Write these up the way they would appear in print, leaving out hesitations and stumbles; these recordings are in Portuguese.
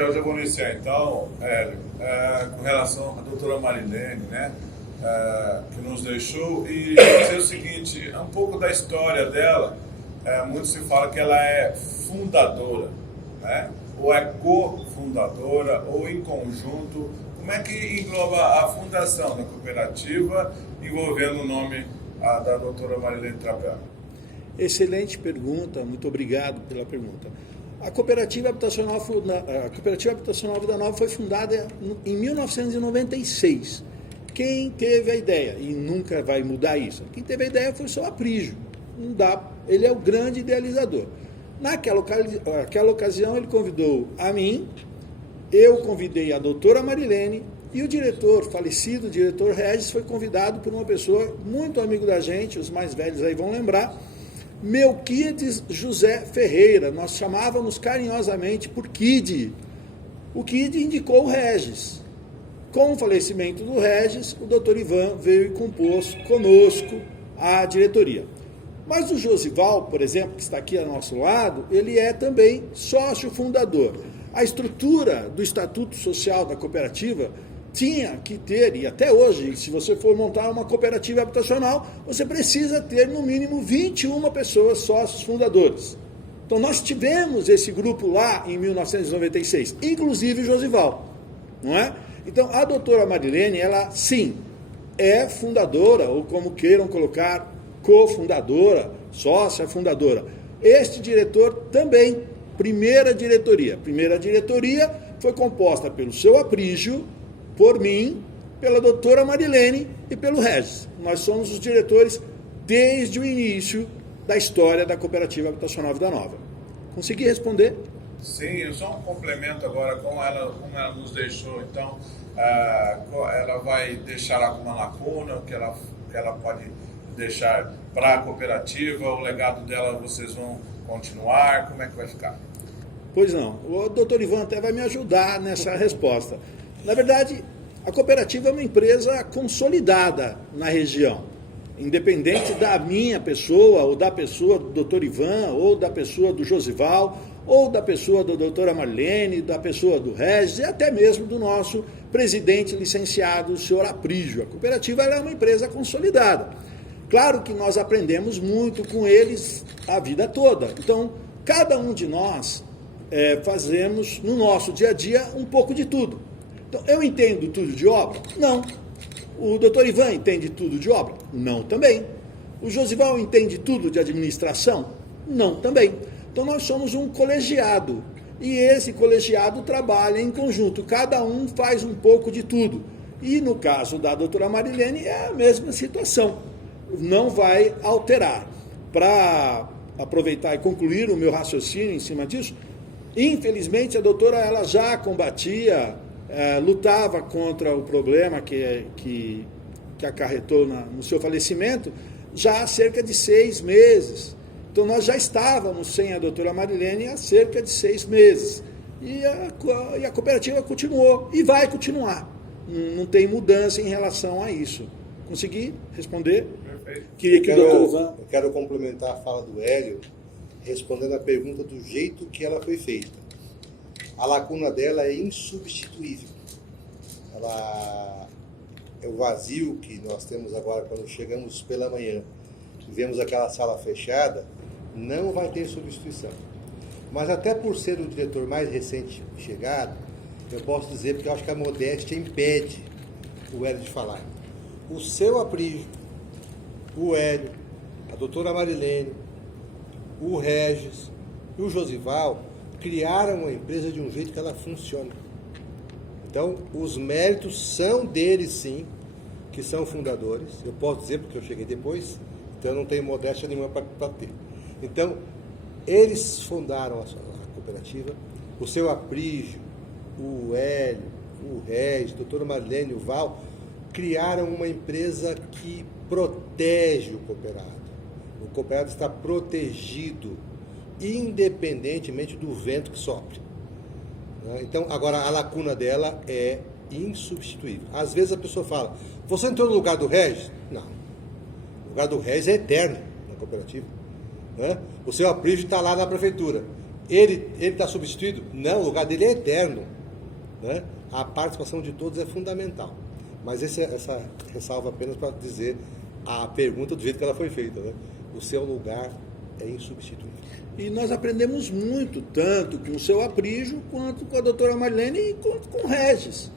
Eu já vou iniciar então, Hélio, com relação à doutora Marilene, né, que nos deixou, e dizer o seguinte, um pouco da história dela. Muito se fala que ela é fundadora, né, ou é cofundadora, ou em conjunto. Como é que engloba a fundação da cooperativa, envolvendo o nome da doutora Marilene Trapelo? Excelente pergunta, muito obrigado pela pergunta. A Cooperativa Habitacional Vida Nova foi fundada em 1996. Quem teve a ideia, e nunca vai mudar isso, quem teve a ideia foi o seu Aprígio. Não dá, ele é o grande idealizador. Naquela ocasião, ele convidou a mim, eu convidei a doutora Marilene, e o diretor, falecido diretor Regis, foi convidado por uma pessoa muito amigo da gente, os mais velhos aí vão lembrar, Melquiades José Ferreira. Nós chamávamos carinhosamente por Kid. O Kid indicou o Regis. Com o falecimento do Regis, o doutor Ivan veio e compôs conosco a diretoria. Mas o Josival, por exemplo, que está aqui ao nosso lado, ele é também sócio fundador. A estrutura do Estatuto Social da cooperativa tinha que ter, e até hoje, se você for montar uma cooperativa habitacional, você precisa ter no mínimo 21 pessoas sócios fundadores. Então nós tivemos esse grupo lá em 1996, inclusive o Josival, não é? Então a doutora Marilene, ela sim, é fundadora, ou como queiram colocar, cofundadora, sócia fundadora. Este diretor também, primeira diretoria. Primeira diretoria foi composta pelo seu Aprígio, por mim, pela doutora Marilene e pelo Regis. Nós somos os diretores desde o início da história da Cooperativa Habitacional Vida Nova. Consegui responder? Sim, só um complemento agora, como ela nos deixou, então, ela vai deixar alguma lacuna, que ela pode deixar para a cooperativa, o legado dela vocês vão continuar, como é que vai ficar? Pois não, o doutor Ivan até vai me ajudar nessa resposta. Na verdade, a cooperativa é uma empresa consolidada na região, independente da minha pessoa, ou da pessoa do Dr. Ivan, ou da pessoa do Josival, ou da pessoa da doutora Marlene, da pessoa do Regis, e até mesmo do nosso presidente licenciado, o senhor Aprígio. A cooperativa é uma empresa consolidada. Claro que nós aprendemos muito com eles a vida toda. Então, cada um de nós fazemos, no nosso dia a dia, um pouco de tudo. Então, eu entendo tudo de obra? Não. O doutor Ivan entende tudo de obra? Não também. O Josival entende tudo de administração? Não também. Então, nós somos um colegiado. E esse colegiado trabalha em conjunto. Cada um faz um pouco de tudo. E no caso da doutora Marilene, é a mesma situação. Não vai alterar. Para aproveitar e concluir o meu raciocínio em cima disso, infelizmente, a doutora ela já combatia, lutava contra o problema que acarretou no seu falecimento já há cerca de 6 meses. Então, nós já estávamos sem a doutora Marilene há cerca de 6 meses. E a cooperativa continuou e vai continuar. Não tem mudança em relação a isso. Consegui responder? Perfeito. Eu quero complementar a fala do Hélio, respondendo a pergunta do jeito que ela foi feita. A lacuna dela é insubstituível. Ela é o vazio que nós temos agora quando chegamos pela manhã e vemos aquela sala fechada, não vai ter substituição. Mas até por ser o diretor mais recente chegado, eu posso dizer, porque eu acho que a modéstia impede o Hélio de falar. O seu Aprígio, o Hélio, a doutora Marilene, o Regis e o Josival criaram uma empresa de um jeito que ela funciona. Então, os méritos são deles, sim, que são fundadores. Eu posso dizer, porque eu cheguei depois, então eu não tenho modéstia nenhuma para ter. Então, eles fundaram a cooperativa, o seu Aprígio, o Hélio, o Regis, a doutora Marlene, o Val, criaram uma empresa que protege o cooperado. O cooperado está protegido, independentemente do vento que sopre. Então, agora, a lacuna dela é insubstituível. Às vezes a pessoa fala, você entrou no lugar do Regis? Não. O lugar do Regis é eterno na cooperativa. O seu Aprígio está lá na prefeitura. Ele está substituído? Não, o lugar dele é eterno. Né? A participação de todos é fundamental. Mas essa ressalva apenas para dizer a pergunta do jeito que ela foi feita. Né? O seu lugar é insubstituível. E nós aprendemos muito, tanto com o seu Aprígio, quanto com a doutora Marilene e quanto com o Regis.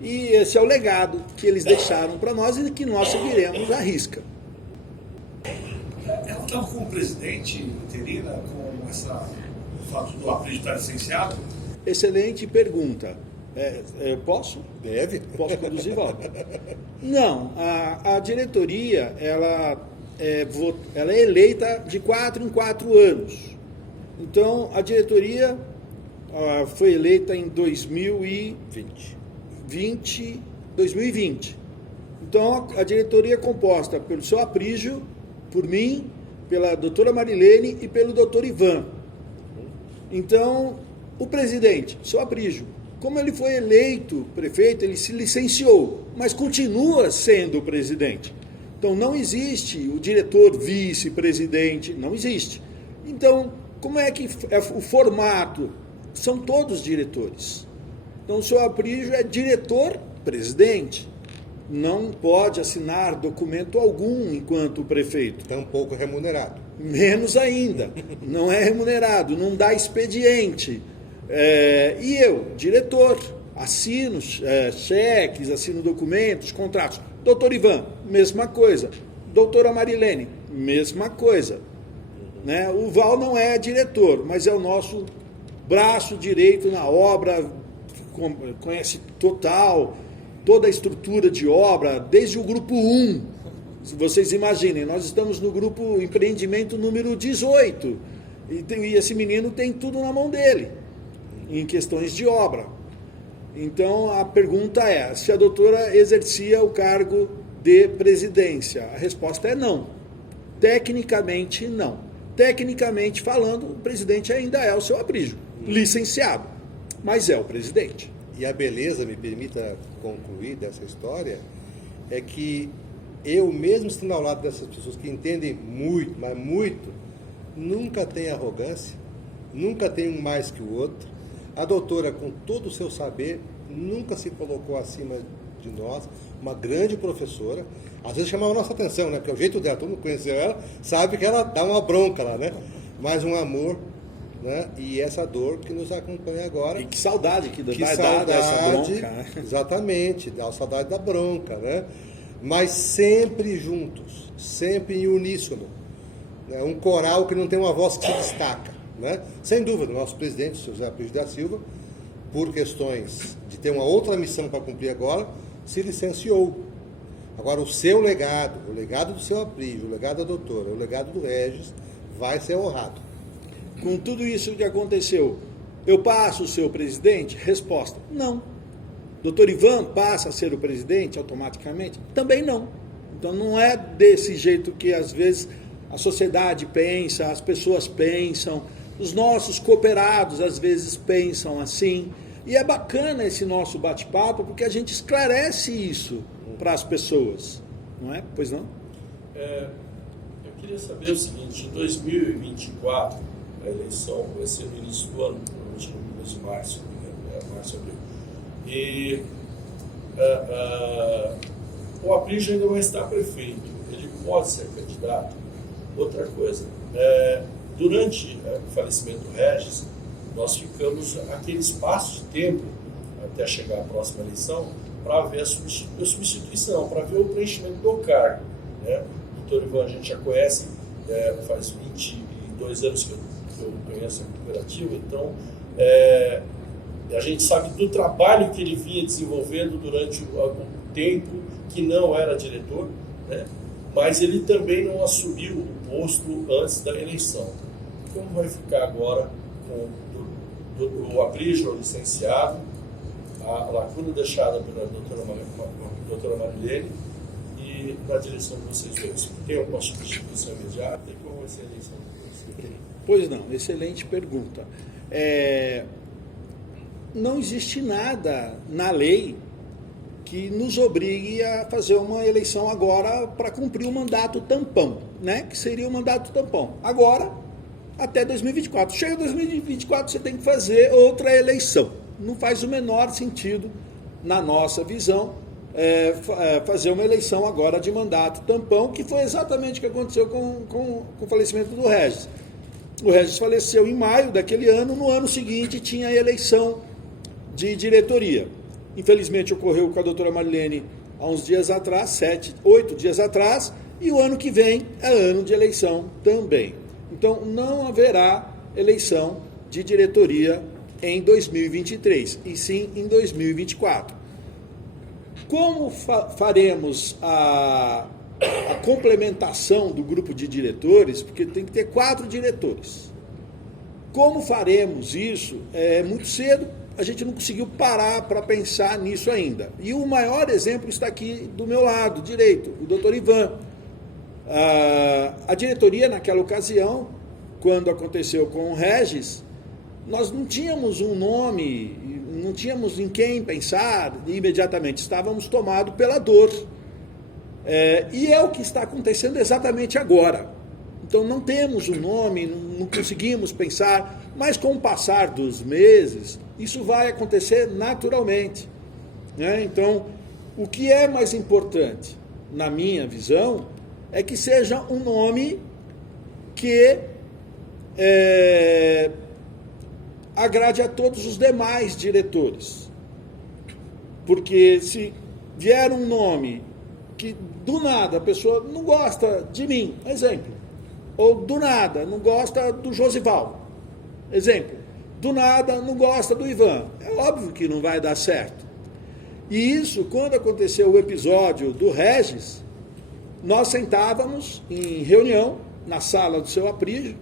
E esse é o legado que eles deixaram para nós e que nós seguiremos à risca. Ela estava como presidente interina com o fato do Aprígio estar licenciado? Excelente pergunta. Posso? Deve. Posso conduzir, Walter? Não, a diretoria, ela é eleita de 4 em 4 anos. Então, a diretoria foi eleita em 2020. Então, a diretoria é composta pelo seu Aprígio, por mim, pela doutora Marilene e pelo doutor Ivan. Então, o presidente, seu Aprígio, como ele foi eleito prefeito, ele se licenciou, mas continua sendo o presidente. Então, não existe o diretor vice-presidente, não existe. Então, como é que é o formato? São todos diretores. Então, o seu Aprígio é diretor-presidente. Não pode assinar documento algum enquanto prefeito. Tampouco remunerado. Menos ainda. Não é remunerado, não dá expediente. E eu, diretor, assino cheques, assino documentos, contratos. Doutor Ivan, mesma coisa. Doutora Marilene, mesma coisa. Né? O Val não é diretor, mas é o nosso braço direito na obra, conhece toda a estrutura de obra, desde o grupo 1. Se vocês imaginem, nós estamos no grupo empreendimento número 18. E esse menino tem tudo na mão dele, em questões de obra. Então, a pergunta é, se a doutora exercia o cargo de presidência? A resposta é não. Tecnicamente, não. Tecnicamente falando, o presidente ainda é o seu Aprígio, licenciado, mas é o presidente. E a beleza, me permita concluir dessa história, é que eu, mesmo estando ao lado dessas pessoas que entendem muito, mas muito, nunca tenho arrogância, nunca tenho um mais que o outro. A doutora, com todo o seu saber, nunca se colocou acima de nós, uma grande professora. Às vezes chamava a nossa atenção, né? Porque o jeito dela, todo mundo conheceu ela, sabe que ela dá uma bronca lá, né? Mas um amor, né? E essa dor que nos acompanha agora. E que saudade que vai saudade, dar dessa bronca, né? Exatamente, dá saudade da bronca, né? Mas sempre juntos, sempre em uníssono. Né? Um coral que não tem uma voz que se destaca, né? Sem dúvida, o nosso presidente, o Sr. José Aprígio da Silva, por questões de ter uma outra missão para cumprir agora, se licenciou. Agora, o seu legado, o legado do seu Aprígio, o legado da doutora, o legado do Regis, vai ser honrado. Com tudo isso que aconteceu, eu passo a ser o presidente? Resposta, não. Doutor Ivan passa a ser o presidente automaticamente? Também não. Então, não é desse jeito que, às vezes, a sociedade pensa, as pessoas pensam, os nossos cooperados, às vezes, pensam assim. E é bacana esse nosso bate-papo, porque a gente esclarece isso para as pessoas, não é? Pois não? Eu queria saber o seguinte, em 2024, a eleição vai ser no início do ano, provavelmente no mês de março, março, abril. E o Aprígio ainda vai estar prefeito, ele pode ser candidato. Outra coisa, durante o falecimento do Regis, nós ficamos aquele espaço de tempo, até chegar à próxima eleição, para ver a substituição, para ver o preenchimento do cargo. Né? O doutor Ivan a gente já conhece, faz 22 anos que eu conheço a cooperativa, então a gente sabe do trabalho que ele vinha desenvolvendo durante algum tempo, que não era diretor, né? Mas ele também não assumiu o posto antes da eleição. Como vai ficar agora com o Aprígio licenciado, a lacuna deixada pela doutora Marilene e na direção de vocês dois? Tem alguma substituição imediata e como vai ser a eleição de vocês? Pois não, excelente pergunta. Não existe nada na lei que nos obrigue a fazer uma eleição agora para cumprir o mandato tampão, né? Que seria o mandato tampão. Agora, até 2024. Chega 2024, você tem que fazer outra eleição. Não faz o menor sentido, na nossa visão, fazer uma eleição agora de mandato tampão, que foi exatamente o que aconteceu com o falecimento do Regis. O Regis faleceu em maio daquele ano, no ano seguinte tinha a eleição de diretoria. Infelizmente ocorreu com a doutora Marilene há uns dias atrás, 8 dias atrás, e o ano que vem é ano de eleição também. Então não haverá eleição de diretoria em 2023, e sim em 2024. Como faremos a complementação do grupo de diretores? Porque tem que ter 4 diretores. Como faremos isso? É muito cedo, a gente não conseguiu parar para pensar nisso ainda. E o maior exemplo está aqui do meu lado direito, o doutor Ivan. A diretoria, naquela ocasião, quando aconteceu com o Regis, nós não tínhamos um nome, não tínhamos em quem pensar, e imediatamente estávamos tomados pela dor. E é o que está acontecendo exatamente agora. Então não temos um nome, não conseguimos pensar, mas com o passar dos meses, isso vai acontecer naturalmente. Né? Então, o que é mais importante, na minha visão, é que seja um nome que agrade a todos os demais diretores. Porque se vier um nome que do nada a pessoa não gosta de mim, exemplo, ou do nada não gosta do Josival, exemplo, do nada não gosta do Ivan, é óbvio que não vai dar certo. E isso, quando aconteceu o episódio do Regis, nós sentávamos em reunião na sala do seu Aprígio.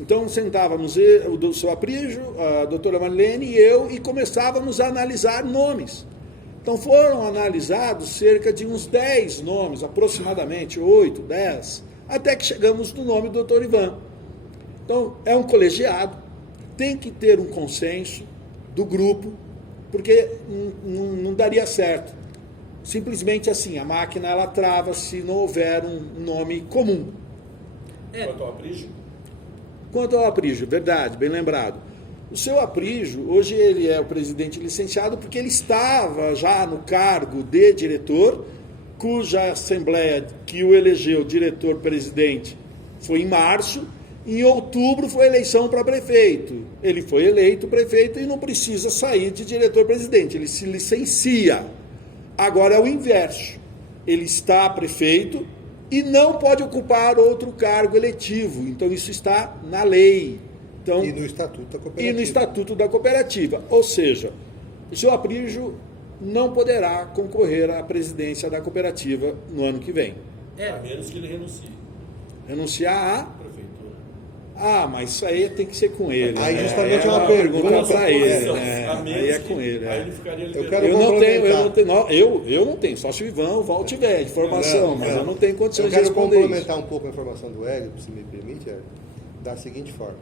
Então sentávamos o do seu Aprígio, a doutora Marilene e eu, e começávamos a analisar nomes. Então foram analisados cerca de uns 10 nomes, aproximadamente 8, 10, até que chegamos no nome do doutor Ivan. Então é um colegiado, tem que ter um consenso do grupo, porque não daria certo. Simplesmente assim, a máquina ela trava se não houver um nome comum. Quanto ao Aprígio? Quanto ao Aprígio, verdade, bem lembrado. O seu Aprígio, hoje ele é o presidente licenciado porque ele estava já no cargo de diretor, cuja assembleia que o elegeu diretor-presidente foi em março. Em outubro foi a eleição para prefeito. Ele foi eleito prefeito e não precisa sair de diretor-presidente, ele se licencia. Agora é o inverso. Ele está prefeito e não pode ocupar outro cargo eletivo. Então isso está na lei. Então, E no Estatuto da Cooperativa. E no Estatuto da Cooperativa. Ou seja, o seu Aprígio não poderá concorrer à presidência da cooperativa no ano que vem. A menos que ele renuncie. Renunciar a... Prefeitura. mas isso aí tem que ser com ele. Aí né? justamente é uma pergunta para ele. A Né? menos Aí é que- com ele. Aí É. ele ficaria Eu liberado. quero Eu não tenho, só se o Ivan, o Val tiver de formação, mas eu não tenho condições Eu de quero responder isso. complementar um pouco a informação do Hélio, se me permite, Hélio, da seguinte forma.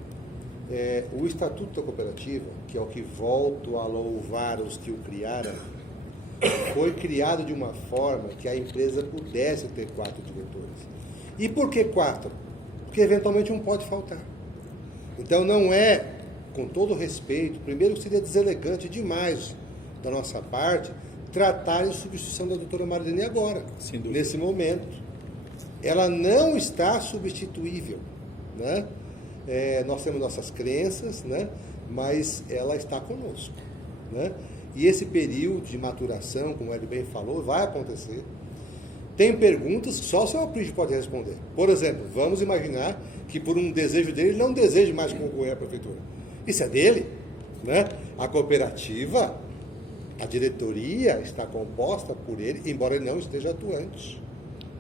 O Estatuto da Cooperativa, que é o que volto a louvar os que o criaram, foi criado de uma forma que a empresa pudesse ter 4 diretores. E por que 4? Porque eventualmente um pode faltar. Então não é, com todo respeito, primeiro seria deselegante demais da nossa parte tratar em substituição da doutora Marilene agora, Sem dúvida. nesse momento. Ela não está substituível, né? Nós temos nossas crenças, né? Mas ela está conosco, né? E esse período de maturação, como ele bem falou, vai acontecer. Tem perguntas que só o seu Aprígio pode responder. Por exemplo, vamos imaginar que por um desejo dele, ele não deseje mais concorrer à prefeitura. Isso é dele, né? A cooperativa, a diretoria está composta por ele, embora ele não esteja atuante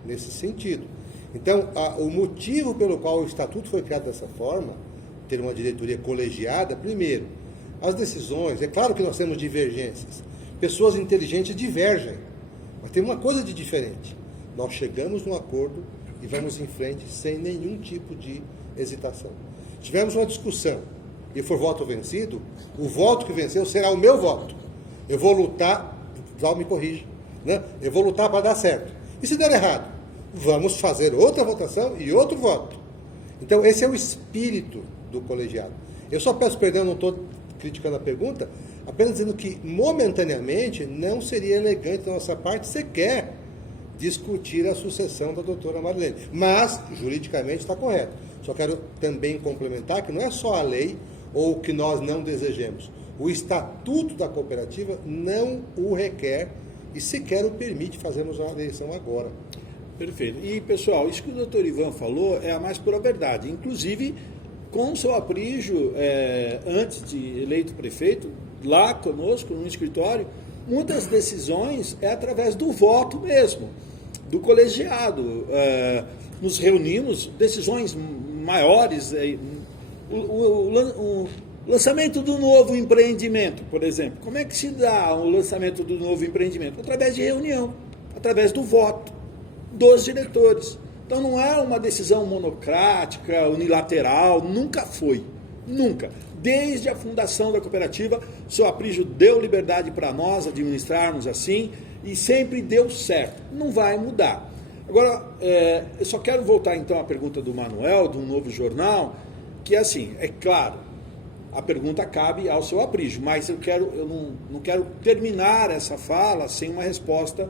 nesse sentido. Então, o motivo pelo qual o Estatuto foi criado dessa forma, ter uma diretoria colegiada, primeiro, as decisões, é claro que nós temos divergências, pessoas inteligentes divergem, mas tem uma coisa de diferente. Nós chegamos num acordo e vamos em frente sem nenhum tipo de hesitação. Se tivermos uma discussão e for voto vencido, o voto que venceu será o meu voto. Eu vou lutar, Val me corrige, né? Eu vou lutar para dar certo. E se der errado, vamos fazer outra votação e outro voto. Então, esse é o espírito do colegiado. Eu só peço perdão, não estou criticando a pergunta, apenas dizendo que, momentaneamente, não seria elegante da nossa parte sequer discutir a sucessão da doutora Marilene. Mas, juridicamente, está correto. Só quero também complementar que não é só a lei ou o que nós não desejamos. O estatuto da cooperativa não o requer e sequer o permite fazermos a eleição agora. Perfeito. E, pessoal, isso que o doutor Ivan falou é a mais pura verdade. Inclusive, com o seu Aprígio, antes de eleito prefeito, lá conosco, no escritório, muitas decisões é através do voto mesmo, do colegiado. Nos reunimos, decisões maiores, o lançamento do novo empreendimento, por exemplo. Como é que se dá o lançamento do novo empreendimento? Através de reunião, através do voto dos diretores. Então não é uma decisão monocrática, unilateral, nunca foi, nunca. Desde a fundação da cooperativa, o seu Aprígio deu liberdade para nós administrarmos assim e sempre deu certo, não vai mudar. Agora, eu só quero voltar então à pergunta do Manuel, do Novo Jornal, que é assim, é claro, a pergunta cabe ao seu Aprígio, mas eu não quero terminar essa fala sem uma resposta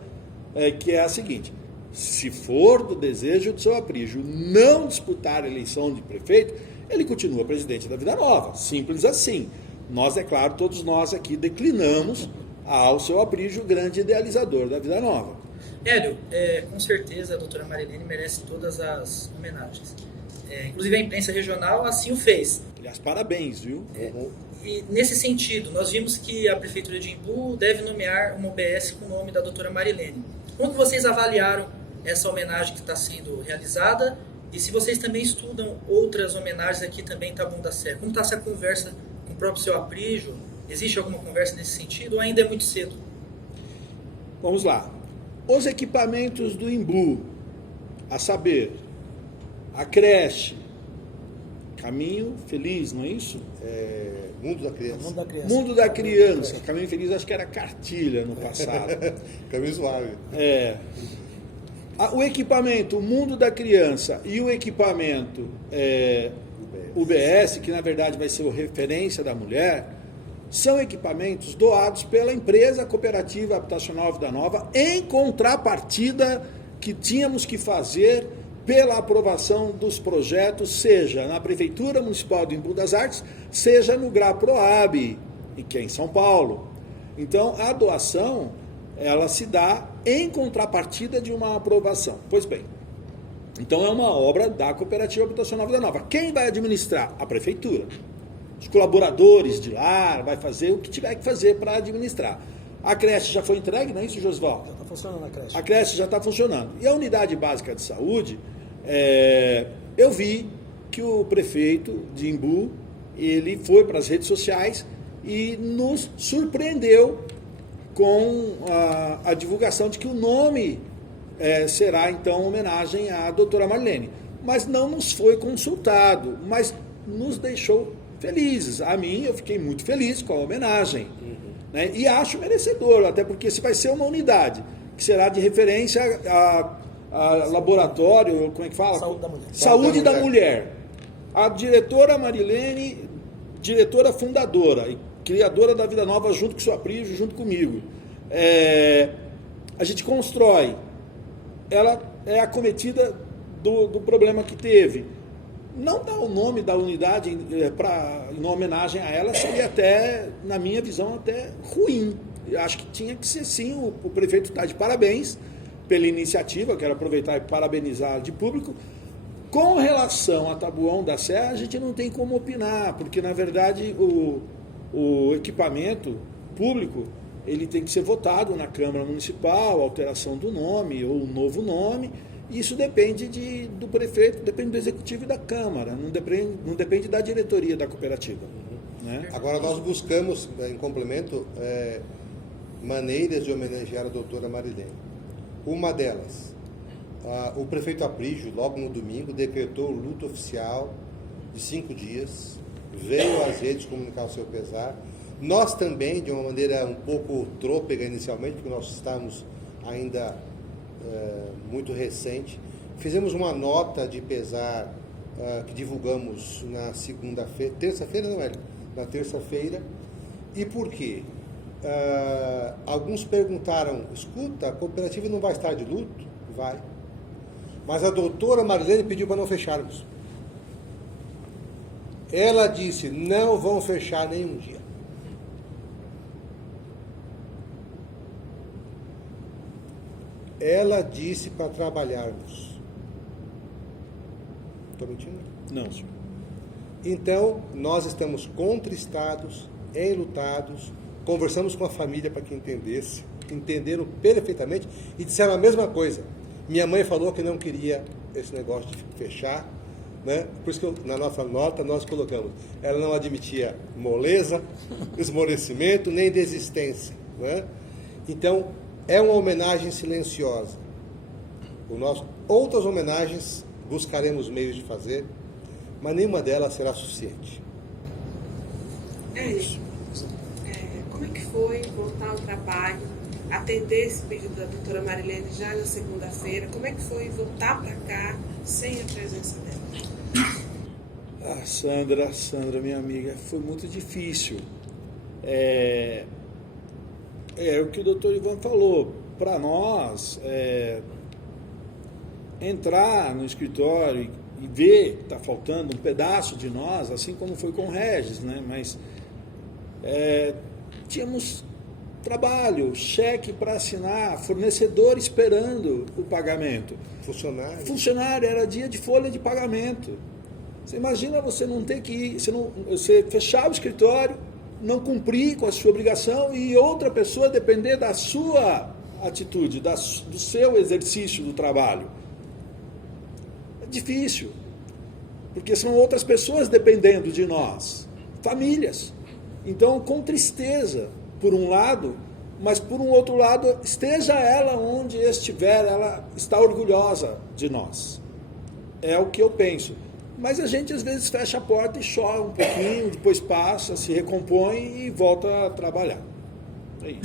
que é a seguinte: se for do desejo do seu Aprígio não disputar a eleição de prefeito, ele continua presidente da Vida Nova, simples assim. Nós, é claro, todos nós aqui declinamos ao seu Aprígio, grande idealizador da Vida Nova. Hélio, com certeza a doutora Marilene merece todas as homenagens. Inclusive a imprensa regional assim o fez. Aliás, parabéns, viu? E nesse sentido, nós vimos que a Prefeitura de Embu deve nomear uma UBS com o nome da doutora Marilene. Como que vocês avaliaram essa homenagem que está sendo realizada? E se vocês também estudam outras homenagens aqui também em Taboão da Serra? Como está essa conversa com o próprio seu Aprígio? Existe alguma conversa nesse sentido ou ainda é muito cedo? Vamos lá. Os equipamentos do Embu, a saber, a creche, Caminho Feliz, não é isso? Mundo da Criança. Mundo da Criança. Caminho Feliz, acho que era cartilha no passado. Caminho Suave. O equipamento, o Mundo da Criança e o equipamento UBS, que na verdade vai ser o Referência da Mulher, são equipamentos doados pela empresa cooperativa habitacional Vida Nova em contrapartida que tínhamos que fazer pela aprovação dos projetos, seja na Prefeitura Municipal do Embu das Artes, seja no GRAPROAB, que é em São Paulo. Então, a doação, ela se dá em contrapartida de uma aprovação. Pois bem, então é uma obra da Cooperativa Habitacional Vida Nova. Quem vai administrar? A Prefeitura. Os colaboradores de lá vai fazer o que tiver que fazer para administrar. A creche já foi entregue, não é isso, Josval? Já está funcionando a creche. A creche já está funcionando. E a unidade básica de saúde, eu vi que o prefeito de Embu, ele foi para as redes sociais e nos surpreendeu com a divulgação de que o nome será, então, homenagem à doutora Marilene. Mas não nos foi consultado, mas nos deixou felizes. A mim, eu fiquei muito feliz com a homenagem. Né? E acho merecedor, até porque se vai ser uma unidade que será de referência a laboratório, como é que fala? Saúde da Mulher. Saúde da Mulher. A diretora Marilene, diretora fundadora e criadora da Vida Nova, junto com o seu Aprígio, junto comigo. A gente constrói. Ela é acometida do problema que teve. Não dar o nome da unidade em homenagem a ela seria até, na minha visão, até ruim. Eu acho que tinha que ser sim, o prefeito está de parabéns pela iniciativa, quero aproveitar e parabenizar de público. Com relação a Taboão da Serra, a gente não tem como opinar, porque na verdade o equipamento público ele tem que ser votado na Câmara Municipal, alteração do nome ou um novo nome. Isso depende do prefeito, depende do executivo e da Câmara, não depende da diretoria da cooperativa. Né? Agora nós buscamos, em complemento, maneiras de homenagear a doutora Marilene. Uma delas, o prefeito Aprígio, logo no domingo, decretou o luto oficial de 5 dias, veio às redes comunicar o seu pesar. Nós também, de uma maneira um pouco trôpega inicialmente, porque nós estávamos ainda muito recente, fizemos uma nota de pesar que divulgamos na segunda-feira, terça-feira não é? Na terça-feira. E por quê? Alguns perguntaram, escuta, a cooperativa não vai estar de luto? Vai. Mas a doutora Marilene pediu para não fecharmos. Ela disse, não vão fechar nenhum dia. Ela disse para trabalharmos. Estou mentindo? Não, senhor. Então, nós estamos contristados, enlutados, conversamos com a família para que entendesse, entenderam perfeitamente e disseram a mesma coisa. Minha mãe falou que não queria esse negócio de fechar, né? Por isso que na nossa nota nós colocamos, ela não admitia moleza, esmorecimento, nem desistência, né? Então, é uma homenagem silenciosa. Outras homenagens buscaremos meios de fazer, mas nenhuma delas será suficiente. Como é que foi voltar ao trabalho, atender esse pedido da doutora Marilene já na segunda-feira? Como é que foi voltar para cá sem a presença dela? Sandra, minha amiga, foi muito difícil. O que o doutor Ivan falou. Para nós, entrar no escritório e ver que está faltando um pedaço de nós, assim como foi com o Regis, né? Mas tínhamos trabalho, cheque para assinar, fornecedor esperando o pagamento. Funcionário, era dia de folha de pagamento. Você imagina você não ter que ir, você fechar o escritório, não cumprir com a sua obrigação e outra pessoa depender da sua atitude, do seu exercício do trabalho. É difícil, porque são outras pessoas dependendo de nós, famílias. Então, com tristeza, por um lado, mas por um outro lado, esteja ela onde estiver, ela está orgulhosa de nós. É o que eu penso. Mas a gente às vezes fecha a porta e chora um pouquinho, depois passa, se recompõe e volta a trabalhar. É isso.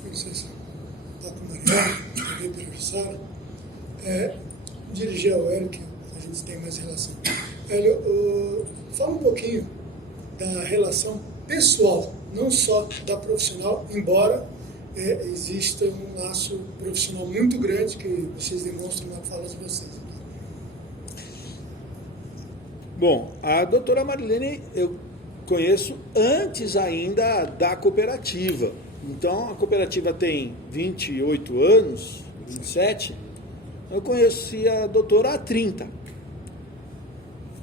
Com licença, Dr. Mariano, também professora, dirigir ao Hélio, que a gente tem mais relação. Hélio, fala um pouquinho da relação pessoal, não só da profissional, embora exista um laço profissional muito grande que vocês demonstram na fala de vocês. Bom, a doutora Marilene eu conheço antes ainda da cooperativa. Então, a cooperativa tem 28 anos, 27. Eu conheci a doutora há 30.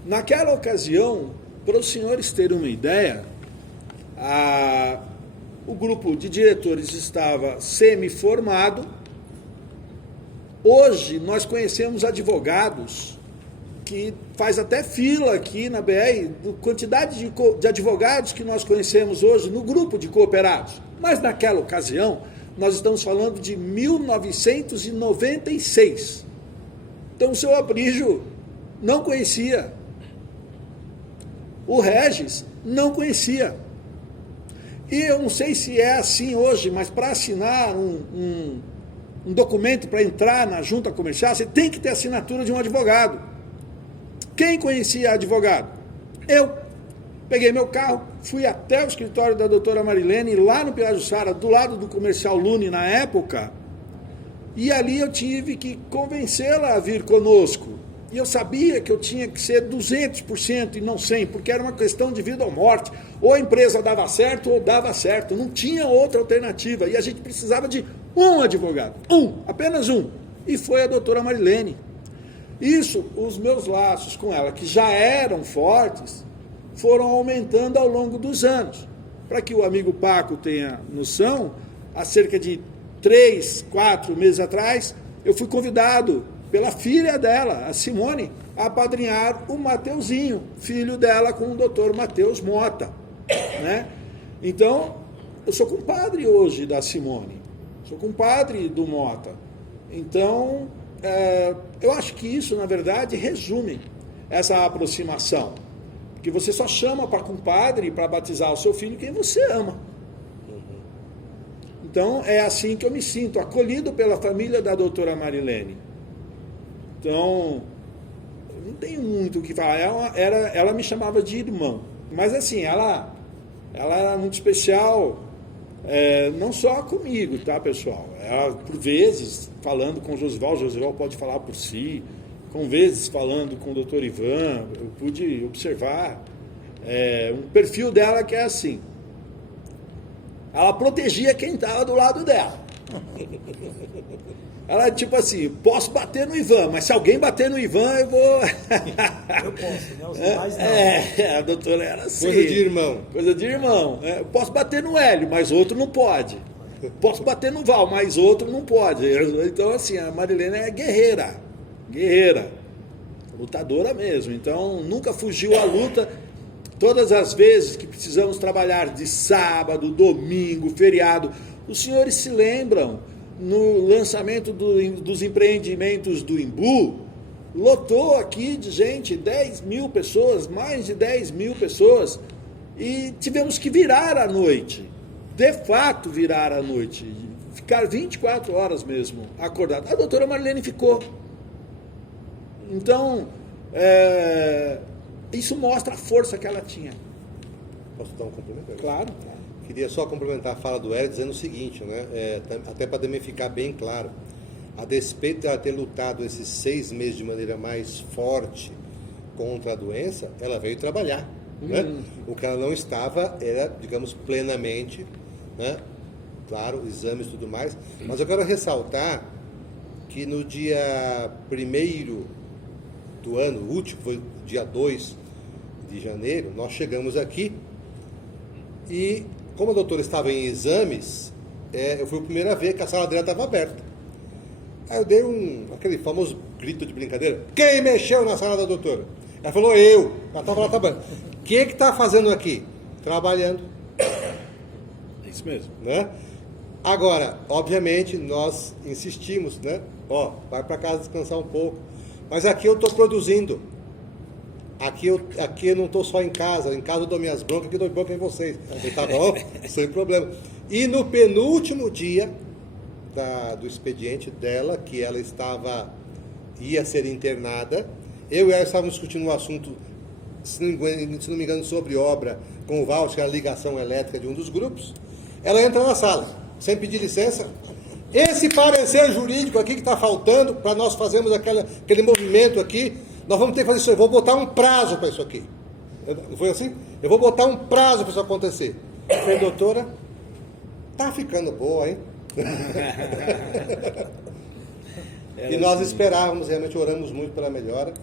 Naquela ocasião, para os senhores terem uma ideia, o grupo de diretores estava semi-formado. Hoje, nós conhecemos advogados que faz até fila aqui na BR, quantidade de advogados que nós conhecemos hoje no grupo de cooperados. Mas naquela ocasião, nós estamos falando de 1996. Então, o seu Aprígio não conhecia. O Regis não conhecia. E eu não sei se é assim hoje, mas para assinar um documento para entrar na junta comercial, você tem que ter assinatura de um advogado. Quem conhecia advogado? Eu. Peguei meu carro, fui até o escritório da doutora Marilene, lá no Pirajussara, do lado do Comercial Lune na época, e ali eu tive que convencê-la a vir conosco. E eu sabia que eu tinha que ser 200% e não 100%, porque era uma questão de vida ou morte. Ou a empresa dava certo ou dava certo. Não tinha outra alternativa. E a gente precisava de um advogado. Apenas um. E foi a doutora Marilene. Isso, os meus laços com ela, que já eram fortes, foram aumentando ao longo dos anos. Para que o amigo Paco tenha noção, há cerca de 3, 4 meses atrás, eu fui convidado pela filha dela, a Simone, a apadrinhar o Mateuzinho, filho dela com o doutor Mateus Mota. Né? Então, eu sou compadre hoje da Simone, sou compadre do Mota. Então, eu acho que isso, na verdade, resume essa aproximação. Porque você só chama para compadre, para batizar o seu filho, quem você ama. Então, é assim que eu me sinto, acolhido pela família da doutora Marilene. Então, não tenho muito o que falar. Ela me chamava de irmão. Mas assim, ela era muito especial, não só comigo, tá, pessoal? Ela, por vezes, falando com o Josival pode falar por si, com vezes falando com o Dr. Ivan, eu pude observar um perfil dela que é assim. Ela protegia quem estava do lado dela. Ela é tipo assim, posso bater no Ivan, mas se alguém bater no Ivan, eu vou... Eu posso, né? Os demais não. A doutora era assim. Coisa de irmão. Coisa de irmão. Eu posso bater no Hélio, mas outro não pode. Posso bater no Val, mas outro não pode. Então, assim, a Marilene é guerreira. Guerreira. Lutadora mesmo. Então, nunca fugiu à luta. Todas as vezes que precisamos trabalhar de sábado, domingo, feriado, os senhores se lembram, no lançamento dos empreendimentos do Imbu, lotou aqui de gente, 10 mil pessoas, mais de 10 mil pessoas, e tivemos que virar à noite, de fato virar à noite, ficar 24 horas mesmo acordado. A doutora Marilene ficou. Então, isso mostra a força que ela tinha. Posso dar um complemento? Claro. Queria só complementar a fala do Hélio dizendo o seguinte, né? Até para também ficar bem claro, a despeito de ela ter lutado esses 6 meses de maneira mais forte contra a doença, ela veio trabalhar. Né? O que ela não estava era, digamos, plenamente, né? Claro, exames e tudo mais, mas eu quero ressaltar que no dia 1º do ano, o último, foi dia 2 de janeiro, nós chegamos aqui e, como a doutora estava em exames, eu fui o primeiro a ver que a sala dela estava aberta. Aí eu dei aquele famoso grito de brincadeira: quem mexeu na sala da doutora? Ela falou: eu. Ela estava lá trabalhando. O que está fazendo aqui? Trabalhando. É isso mesmo. Né? Agora, obviamente, nós insistimos, né? Vai para casa descansar um pouco. Mas aqui eu estou produzindo. Aqui eu não estou só em casa eu dou minhas broncas, aqui eu dou bronca em vocês. E tá bom? Sem problema. E no penúltimo dia do expediente dela, que ela ia ser internada, eu e ela estávamos discutindo um assunto, se não me engano, sobre obra com o Val, que era a ligação elétrica de um dos grupos. Ela entra na sala, sem pedir licença. Esse parecer jurídico aqui que está faltando, para nós fazermos aquele movimento aqui, nós vamos ter que fazer isso. Eu vou botar um prazo para isso aqui. Não foi assim? Eu vou botar um prazo para isso acontecer. Eu falei: doutora, tá ficando boa, hein? E nós esperávamos, realmente oramos muito pela melhora,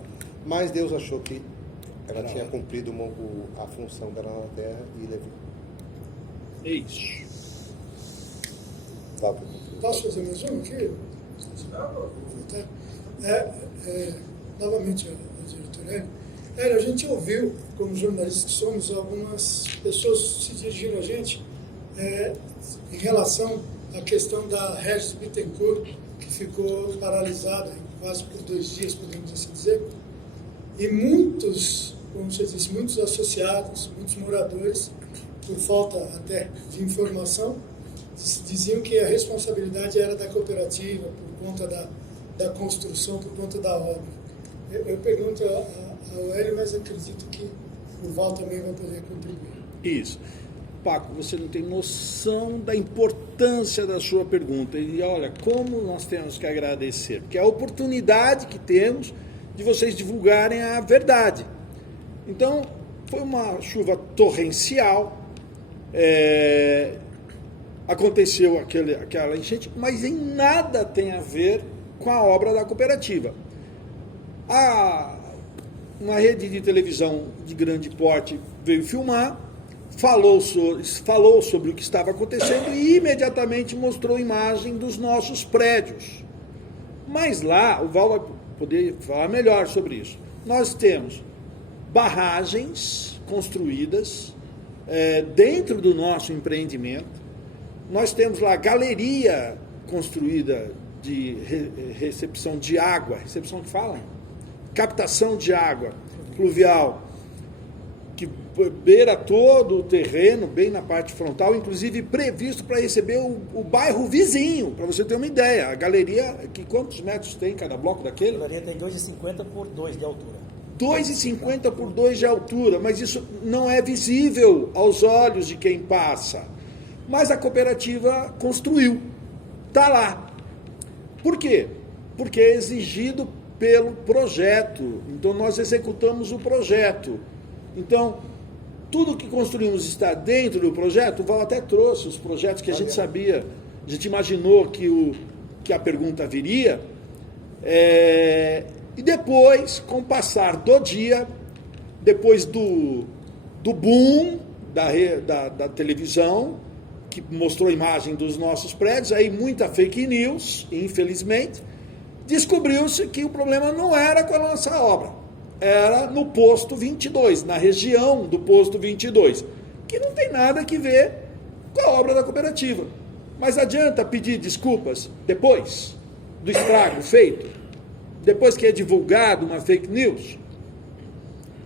mas Deus achou que ela tinha cumprido a função dela na Terra e levou. Isso. Tá. Posso fazer mais um aqui? Novamente, a diretora Hélio, a gente ouviu, como jornalistas que somos, algumas pessoas se dirigindo a gente em relação à questão da Regis Bittencourt, que ficou paralisada quase por 2 dias, podemos assim dizer, e muitos, como você disse, muitos associados, muitos moradores, por falta até de informação, diziam que a responsabilidade era da cooperativa, por conta da construção, por conta da obra. Eu pergunto ao Hélio, mas acredito que o Val também vai poder contribuir. Isso. Paco, você não tem noção da importância da sua pergunta. E olha, como nós temos que agradecer, porque é a oportunidade que temos de vocês divulgarem a verdade. Então, foi uma chuva torrencial, aconteceu aquela enchente, mas em nada tem a ver com a obra da cooperativa. Uma rede de televisão de grande porte veio filmar, falou sobre o que estava acontecendo e imediatamente mostrou imagem dos nossos prédios. Mas lá, o Val vai poder falar melhor sobre isso. Nós temos barragens construídas dentro do nosso empreendimento. Nós temos lá galeria construída de recepção de água, recepção que fala? Captação de água pluvial, que beira todo o terreno, bem na parte frontal, inclusive previsto para receber o bairro vizinho, para você ter uma ideia. A galeria, que quantos metros tem cada bloco daquele? A galeria tem 2,50 por 2 de altura. 2,50 por 2 de altura, mas isso não é visível aos olhos de quem passa. Mas a cooperativa construiu, está lá. Por quê? Porque é exigido pelo projeto. Então nós executamos o projeto. Então, tudo que construímos está dentro do projeto. O Val até trouxe os projetos que a gente sabia, a gente imaginou que a pergunta viria. E depois, com o passar do dia, depois do boom da televisão, que mostrou a imagem dos nossos prédios, aí muita fake news, infelizmente, descobriu-se que o problema não era com a nossa obra, era no posto 22, na região do posto 22, que não tem nada que ver com a obra da cooperativa. Mas adianta pedir desculpas depois do estrago feito? Depois que é divulgado uma fake news?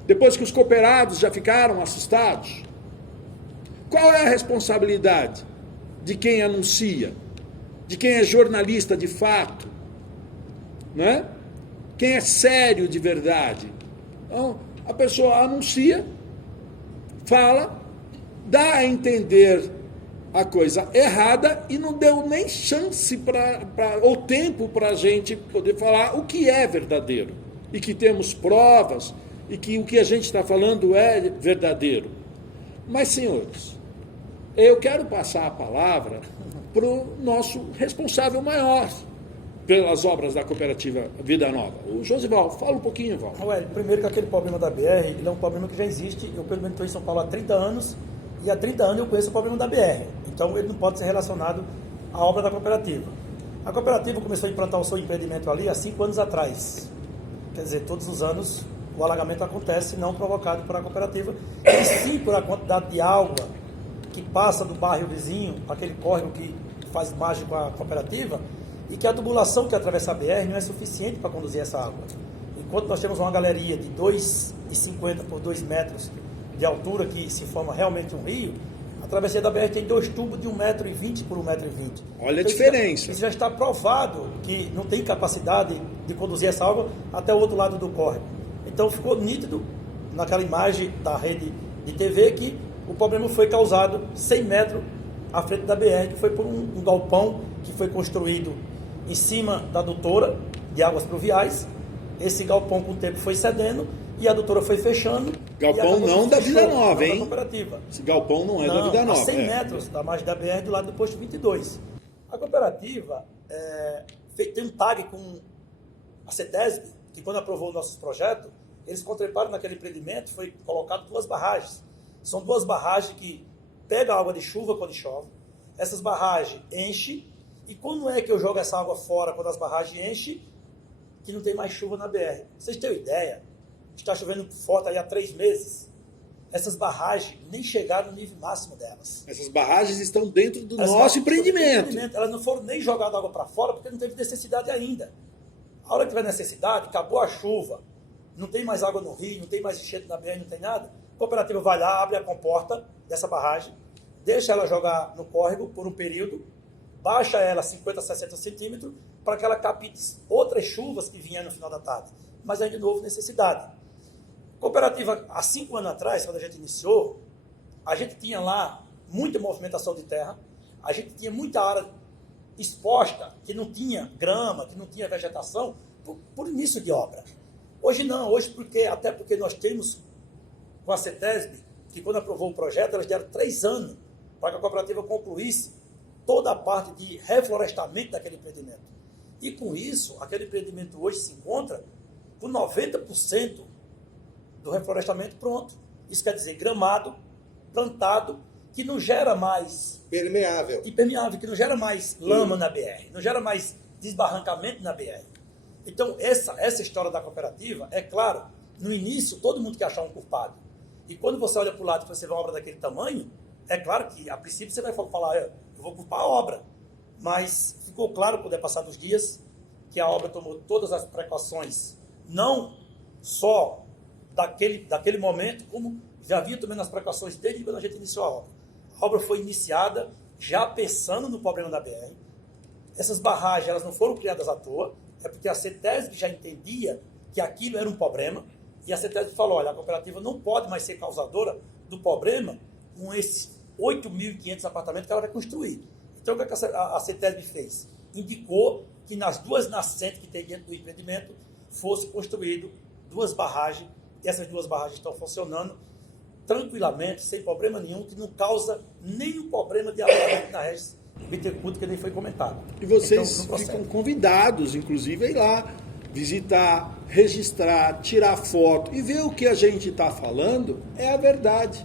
Depois que os cooperados já ficaram assustados? Qual é a responsabilidade de quem anuncia? De quem é jornalista de fato? Não é? Quem é sério de verdade? Então, a pessoa anuncia, fala, dá a entender a coisa errada e não deu nem chance ou tempo para a gente poder falar o que é verdadeiro. E que temos provas e que o que a gente está falando é verdadeiro. Mas, senhores, eu quero passar a palavra para o nosso responsável maior pelas obras da cooperativa Vida Nova. O Josival, fala um pouquinho, Val. Primeiro que aquele problema da BR, ele é um problema que já existe. Eu, pelo menos, estou em São Paulo há 30 anos e há 30 anos eu conheço o problema da BR. Então, ele não pode ser relacionado à obra da cooperativa. A cooperativa começou a implantar o seu empreendimento ali há 5 anos atrás. Quer dizer, todos os anos o alagamento acontece, não provocado por a cooperativa, e sim por a quantidade de água que passa do bairro vizinho, aquele córrego que faz margem com a cooperativa, e que a tubulação que atravessa a BR não é suficiente para conduzir essa água. Enquanto nós temos uma galeria de 2,50 por 2 metros de altura, que se forma realmente um rio, a travessia da BR tem 2 tubos de 1,20 m por 1,20 m. Olha a diferença. Isso já está provado que não tem capacidade de conduzir essa água até o outro lado do córrego. Então ficou nítido naquela imagem da rede de TV que o problema foi causado 100 metros à frente da BR, que foi por um galpão que foi construído em cima da adutora de águas pluviais. Esse galpão com o tempo foi cedendo e a adutora foi fechando. Galpão não da Vida Nova, hein? Da cooperativa. Esse galpão não é da Vida Nova. A 100 metros da margem da BR do lado do posto 22. A cooperativa tem um tag com a CETESB, que quando aprovou nossos projetos, eles contemplaram naquele empreendimento, foi colocado 2 barragens. São 2 barragens que pegam a água de chuva quando chove, essas barragens enchem, e quando é que eu jogo essa água fora quando as barragens enchem? Que não tem mais chuva na BR. Vocês têm uma ideia? Está chovendo forte aí há 3 meses. Essas barragens nem chegaram no nível máximo delas. Essas barragens estão dentro do nosso empreendimento. Elas não foram nem jogadas água para fora porque não teve necessidade ainda. A hora que tiver necessidade, acabou a chuva, não tem mais água no rio, não tem mais enchente na BR, não tem nada, a cooperativa vai lá, abre a comporta dessa barragem, deixa ela jogar no córrego por um período, baixa ela 50, 60 centímetros para que ela capte outras chuvas que vinham no final da tarde. Mas ainda não houve necessidade. A cooperativa, há 5 anos atrás, quando a gente iniciou, a gente tinha lá muita movimentação de terra, a gente tinha muita área exposta, que não tinha grama, que não tinha vegetação, por início de obra. Hoje não, hoje até porque nós temos com a CETESB, que quando aprovou o projeto, elas deram 3 anos para que a cooperativa concluísse toda a parte de reflorestamento daquele empreendimento. E com isso, aquele empreendimento hoje se encontra com 90% do reflorestamento pronto. Isso quer dizer gramado, plantado, que não gera mais... Permeável. Impermeável, que não gera mais lama na BR, não gera mais desbarrancamento na BR. Então, essa história da cooperativa, é claro, no início todo mundo quer achar um culpado. E quando você olha para o lado e você vê uma obra daquele tamanho, é claro que, a princípio, você vai falar, eu vou culpar a obra. Mas ficou claro, com o passar dos dias, que a obra tomou todas as precauções, não só daquele momento, como já vinha tomando as precauções desde quando a gente iniciou a obra. A obra foi iniciada já pensando no problema da BR. Essas barragens elas não foram criadas à toa, é porque a CETESB já entendia que aquilo era um problema, e a CETESB falou, olha, a cooperativa não pode mais ser causadora do problema com esses 8.500 apartamentos que ela vai construir. Então, o que a CETESB fez? Indicou que nas 2 nascentes que tem dentro do empreendimento fosse construído 2 barragens, e essas 2 barragens estão funcionando tranquilamente, sem problema nenhum, que não causa nenhum problema de alagamento na Regis Bittencourt, que nem foi comentado. E vocês Então, ficam convidados, inclusive, a ir lá visitar, registrar, tirar foto e ver o que a gente está falando é a verdade.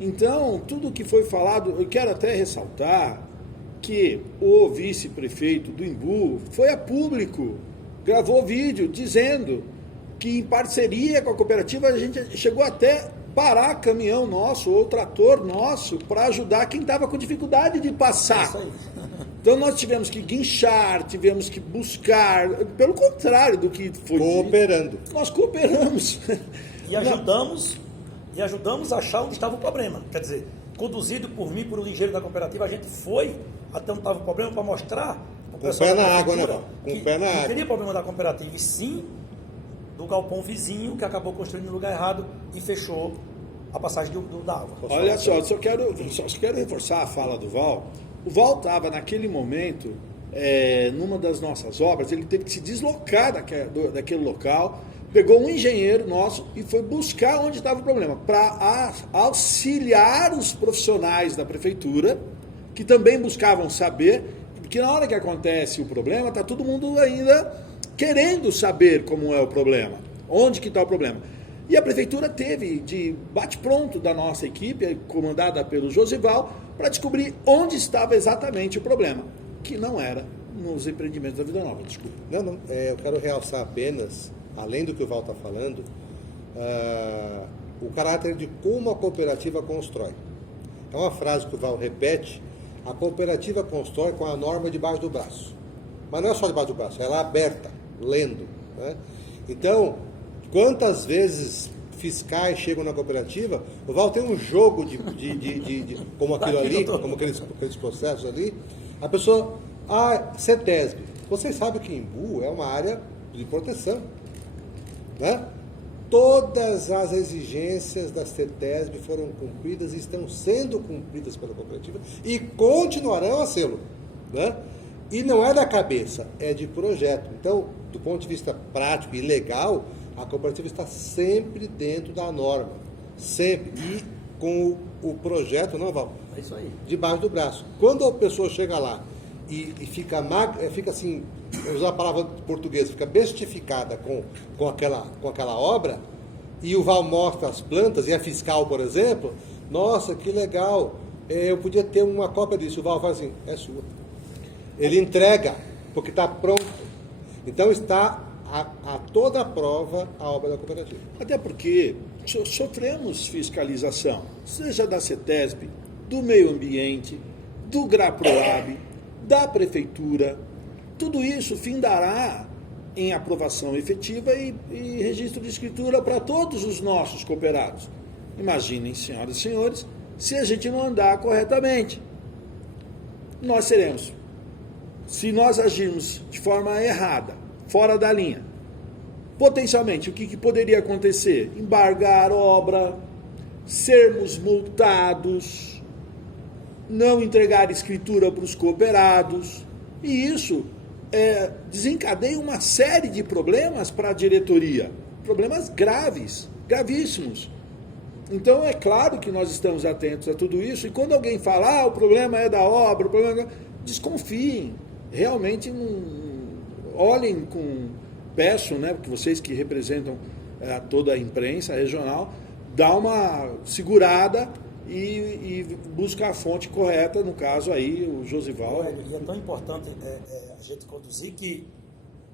Então, tudo que foi falado, eu quero até ressaltar que o vice-prefeito do Embu foi a público, gravou vídeo dizendo que em parceria com a cooperativa a gente chegou até parar caminhão nosso ou trator nosso para ajudar quem estava com dificuldade de passar. Isso aí. Então nós tivemos que guinchar, tivemos que buscar, pelo contrário do que foi Cooperando. dito. Nós cooperamos. E ajudamos a achar onde estava o problema. Quer dizer, conduzido por mim, por um engenheiro da cooperativa, a gente foi até onde estava o problema para mostrar o Com o pé na água, né, Val? Com o pé na não água. teria problema da cooperativa, e sim do galpão vizinho, que acabou construindo no lugar errado e fechou a passagem da água. Olha só, só quero reforçar a fala do Val. O Val estava naquele momento, numa das nossas obras, ele teve que se deslocar daquele local, pegou um engenheiro nosso e foi buscar onde estava o problema, para auxiliar os profissionais da prefeitura, que também buscavam saber, porque na hora que acontece o problema, está todo mundo ainda querendo saber como é o problema, onde que está o problema. E a prefeitura teve de bate-pronto da nossa equipe, comandada pelo Josival, para descobrir onde estava exatamente o problema, que não era nos empreendimentos da Vida Nova, desculpa. Não, eu quero realçar apenas, além do que o Val está falando, o caráter de como a cooperativa constrói. É uma frase que o Val repete: a cooperativa constrói com a norma debaixo do braço. Mas não é só debaixo do braço, ela é aberta, lendo. Né? Então, quantas vezes fiscais chegam na cooperativa, o Val tem um jogo de como aquilo ali, como aqueles processos ali, a pessoa, CETESB, vocês sabem que Embu é uma área de proteção, né? Todas as exigências da CETESB foram cumpridas e estão sendo cumpridas pela cooperativa e continuarão a sê-lo, né? E não é da cabeça, é de projeto. Então, do ponto de vista prático e legal, a cooperativa está sempre dentro da norma, sempre, e com o projeto, não, Val? É isso aí. Debaixo do braço. Quando a pessoa chega lá e fica assim, vou usar a palavra portuguesa, fica bestificada com aquela obra, e o Val mostra as plantas, e é fiscal, por exemplo, nossa, que legal, eu podia ter uma cópia disso. O Val fala assim, é sua. Ele entrega, porque está pronto. Então está a toda a prova a obra da cooperativa. Até porque sofremos fiscalização, seja da CETESB, do meio ambiente, do GRAPROAB, da prefeitura. Tudo isso findará em aprovação efetiva e registro de escritura para todos os nossos cooperados. Imaginem, senhoras e senhores, se a gente não andar corretamente. Nós seremos, se nós agirmos de forma errada, fora da linha, potencialmente, o que poderia acontecer? Embargar obra, sermos multados, não entregar escritura para os cooperados, e isso desencadeia uma série de problemas para a diretoria, problemas graves, gravíssimos. Então é claro que nós estamos atentos a tudo isso, e quando alguém fala, o problema é da obra, o problema desconfiem, realmente olhem peço, né, porque vocês que representam toda a imprensa regional, dá uma segurada e busca a fonte correta, no caso aí o Josival. E é tão importante a gente conduzir que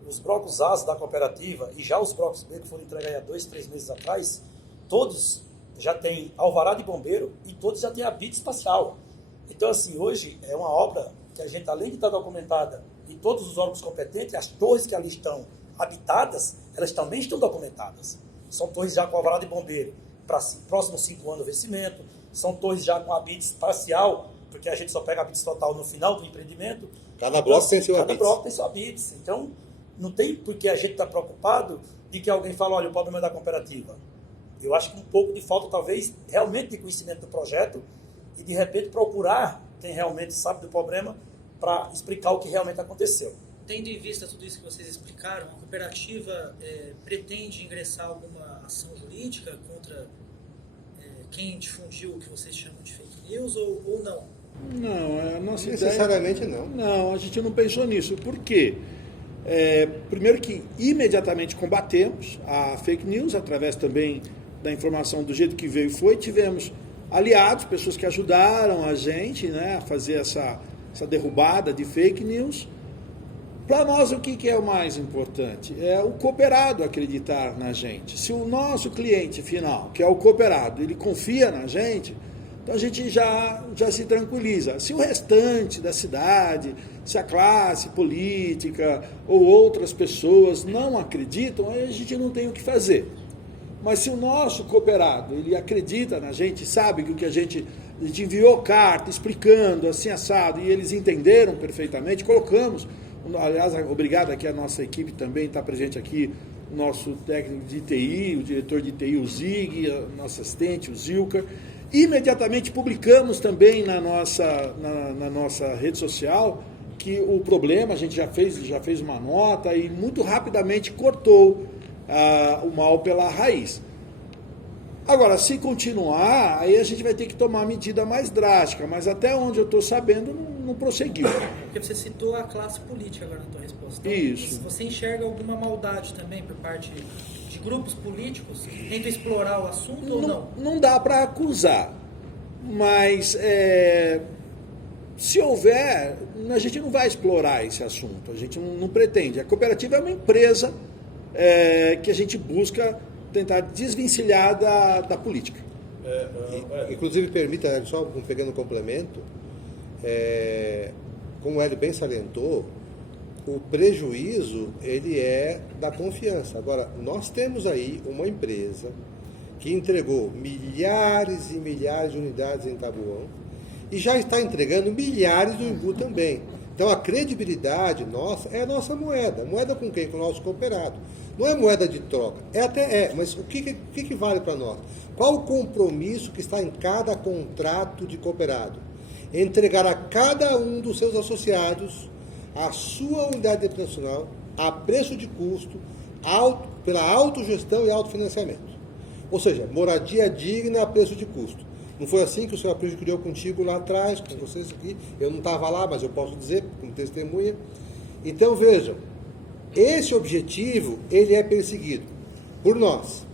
os blocos A da cooperativa e já os blocos B que foram entregados há 2, 3 meses atrás, todos já têm alvará de bombeiro e todos já têm habite espacial. Então, assim, hoje é uma obra que a gente, além de estar documentada e todos os órgãos competentes, as torres que ali estão habitadas, elas também estão documentadas. São torres já com alvará de bombeiro. para próximos 5 anos o vencimento. São torres já com habites parcial, porque a gente só pega habites total no final do empreendimento. Cada bloco tem seu Cada habites. bloco tem seu habites. Então, não tem por que a gente estar preocupado de que alguém fala, olha, o problema é da cooperativa. Eu acho que um pouco de falta, talvez, realmente de conhecimento do projeto e, de repente, procurar quem realmente sabe do problema para explicar o que realmente aconteceu. Tendo em vista tudo isso que vocês explicaram, a cooperativa pretende ingressar alguma ação jurídica contra quem difundiu o que vocês chamam de fake news ou não? Não, a nossa Necessariamente ideia... não. Não, a gente não pensou nisso. Por quê? Primeiro que imediatamente combatemos a fake news, através também da informação do jeito que veio e foi. Tivemos aliados, pessoas que ajudaram a gente, né, a fazer essa derrubada de fake news. Para nós, o que é o mais importante? É o cooperado acreditar na gente. Se o nosso cliente final, que é o cooperado, ele confia na gente, então a gente já se tranquiliza. Se o restante da cidade, se a classe política ou outras pessoas não acreditam, aí a gente não tem o que fazer. Mas se o nosso cooperado, ele acredita na gente, sabe que o que a gente enviou carta explicando, assim, assado, e eles entenderam perfeitamente, colocamos. Aliás, obrigado aqui a nossa equipe também está presente aqui, o nosso técnico de TI, o diretor de TI, o Zig, a nossa assistente, o Zilka. Imediatamente publicamos também na nossa rede social que o problema, a gente já fez uma nota e muito rapidamente cortou o mal pela raiz. Agora, se continuar, aí a gente vai ter que tomar medida mais drástica, mas até onde eu estou sabendo, não prosseguiu. Porque você citou a classe política agora na tua resposta. Então, Isso. você enxerga alguma maldade também por parte de grupos políticos que tentam explorar o assunto ou não? Não dá para acusar, mas se houver, a gente não vai explorar esse assunto, a gente não pretende. A cooperativa é uma empresa que a gente busca tentar desvencilhar da política. Inclusive, permita, só um pequeno complemento, como o Hélio bem salientou, o prejuízo ele é da confiança. Agora, nós temos aí uma empresa que entregou milhares e milhares de unidades em Taboão e já está entregando milhares no Imbu também. Então, a credibilidade nossa é a nossa moeda. Moeda com quem? Com o nosso cooperado. Não é moeda de troca. Mas o que vale para nós? Qual o compromisso que está em cada contrato de cooperado? Entregar a cada um dos seus associados a sua unidade habitacional a preço de custo, pela autogestão e autofinanciamento. Ou seja, moradia digna a preço de custo. Não foi assim que o senhor Aprígio criou contigo lá atrás, com vocês aqui. Eu não estava lá, mas eu posso dizer, como testemunha. Então, vejam, esse objetivo, ele é perseguido por nós.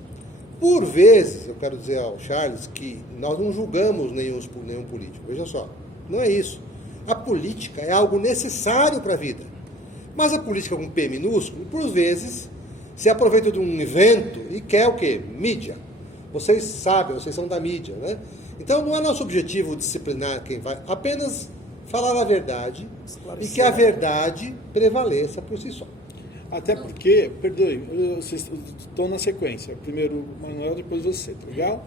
Por vezes, eu quero dizer ao Charles que nós não julgamos nenhum político. Veja só, não é isso. A política é algo necessário para a vida. Mas a política com P minúsculo, por vezes, se aproveita de um evento e quer o quê? Mídia. Vocês sabem, vocês são da mídia, né? Então não é nosso objetivo disciplinar quem vai, apenas falar a verdade e que a verdade prevaleça por si só. Até porque, perdoe, vocês estão na sequência. Primeiro o Manuel, depois você, tá legal?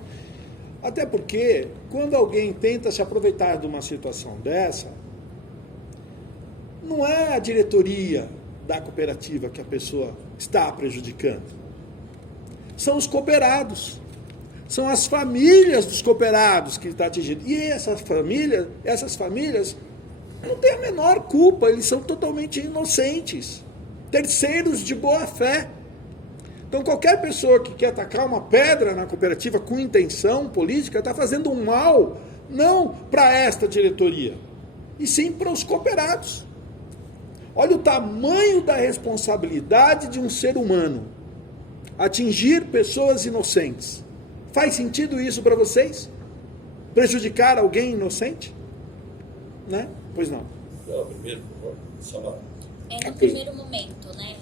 Até porque, quando alguém tenta se aproveitar de uma situação dessa, não é a diretoria da cooperativa que a pessoa está prejudicando. São os cooperados. São as famílias dos cooperados que estão atingindo. E essas famílias não têm a menor culpa, eles são totalmente inocentes. Terceiros de boa fé. Então, qualquer pessoa que quer atacar uma pedra na cooperativa com intenção política está fazendo um mal, não para esta diretoria, e sim para os cooperados. Olha o tamanho da responsabilidade de um ser humano. Atingir pessoas inocentes. Faz sentido isso para vocês? Prejudicar alguém inocente? Né? Pois não. Primeiro, só lá. No primeiro momento, né,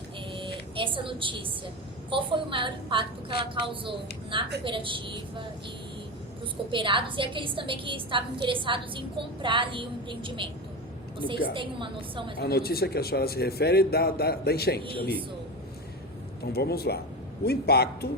essa notícia, qual foi o maior impacto que ela causou na cooperativa e para os cooperados e aqueles também que estavam interessados em comprar ali um empreendimento? Vocês têm uma noção mais ou menos? A notícia que a senhora se refere é da enchente. Isso. Ali. Então vamos lá. O impacto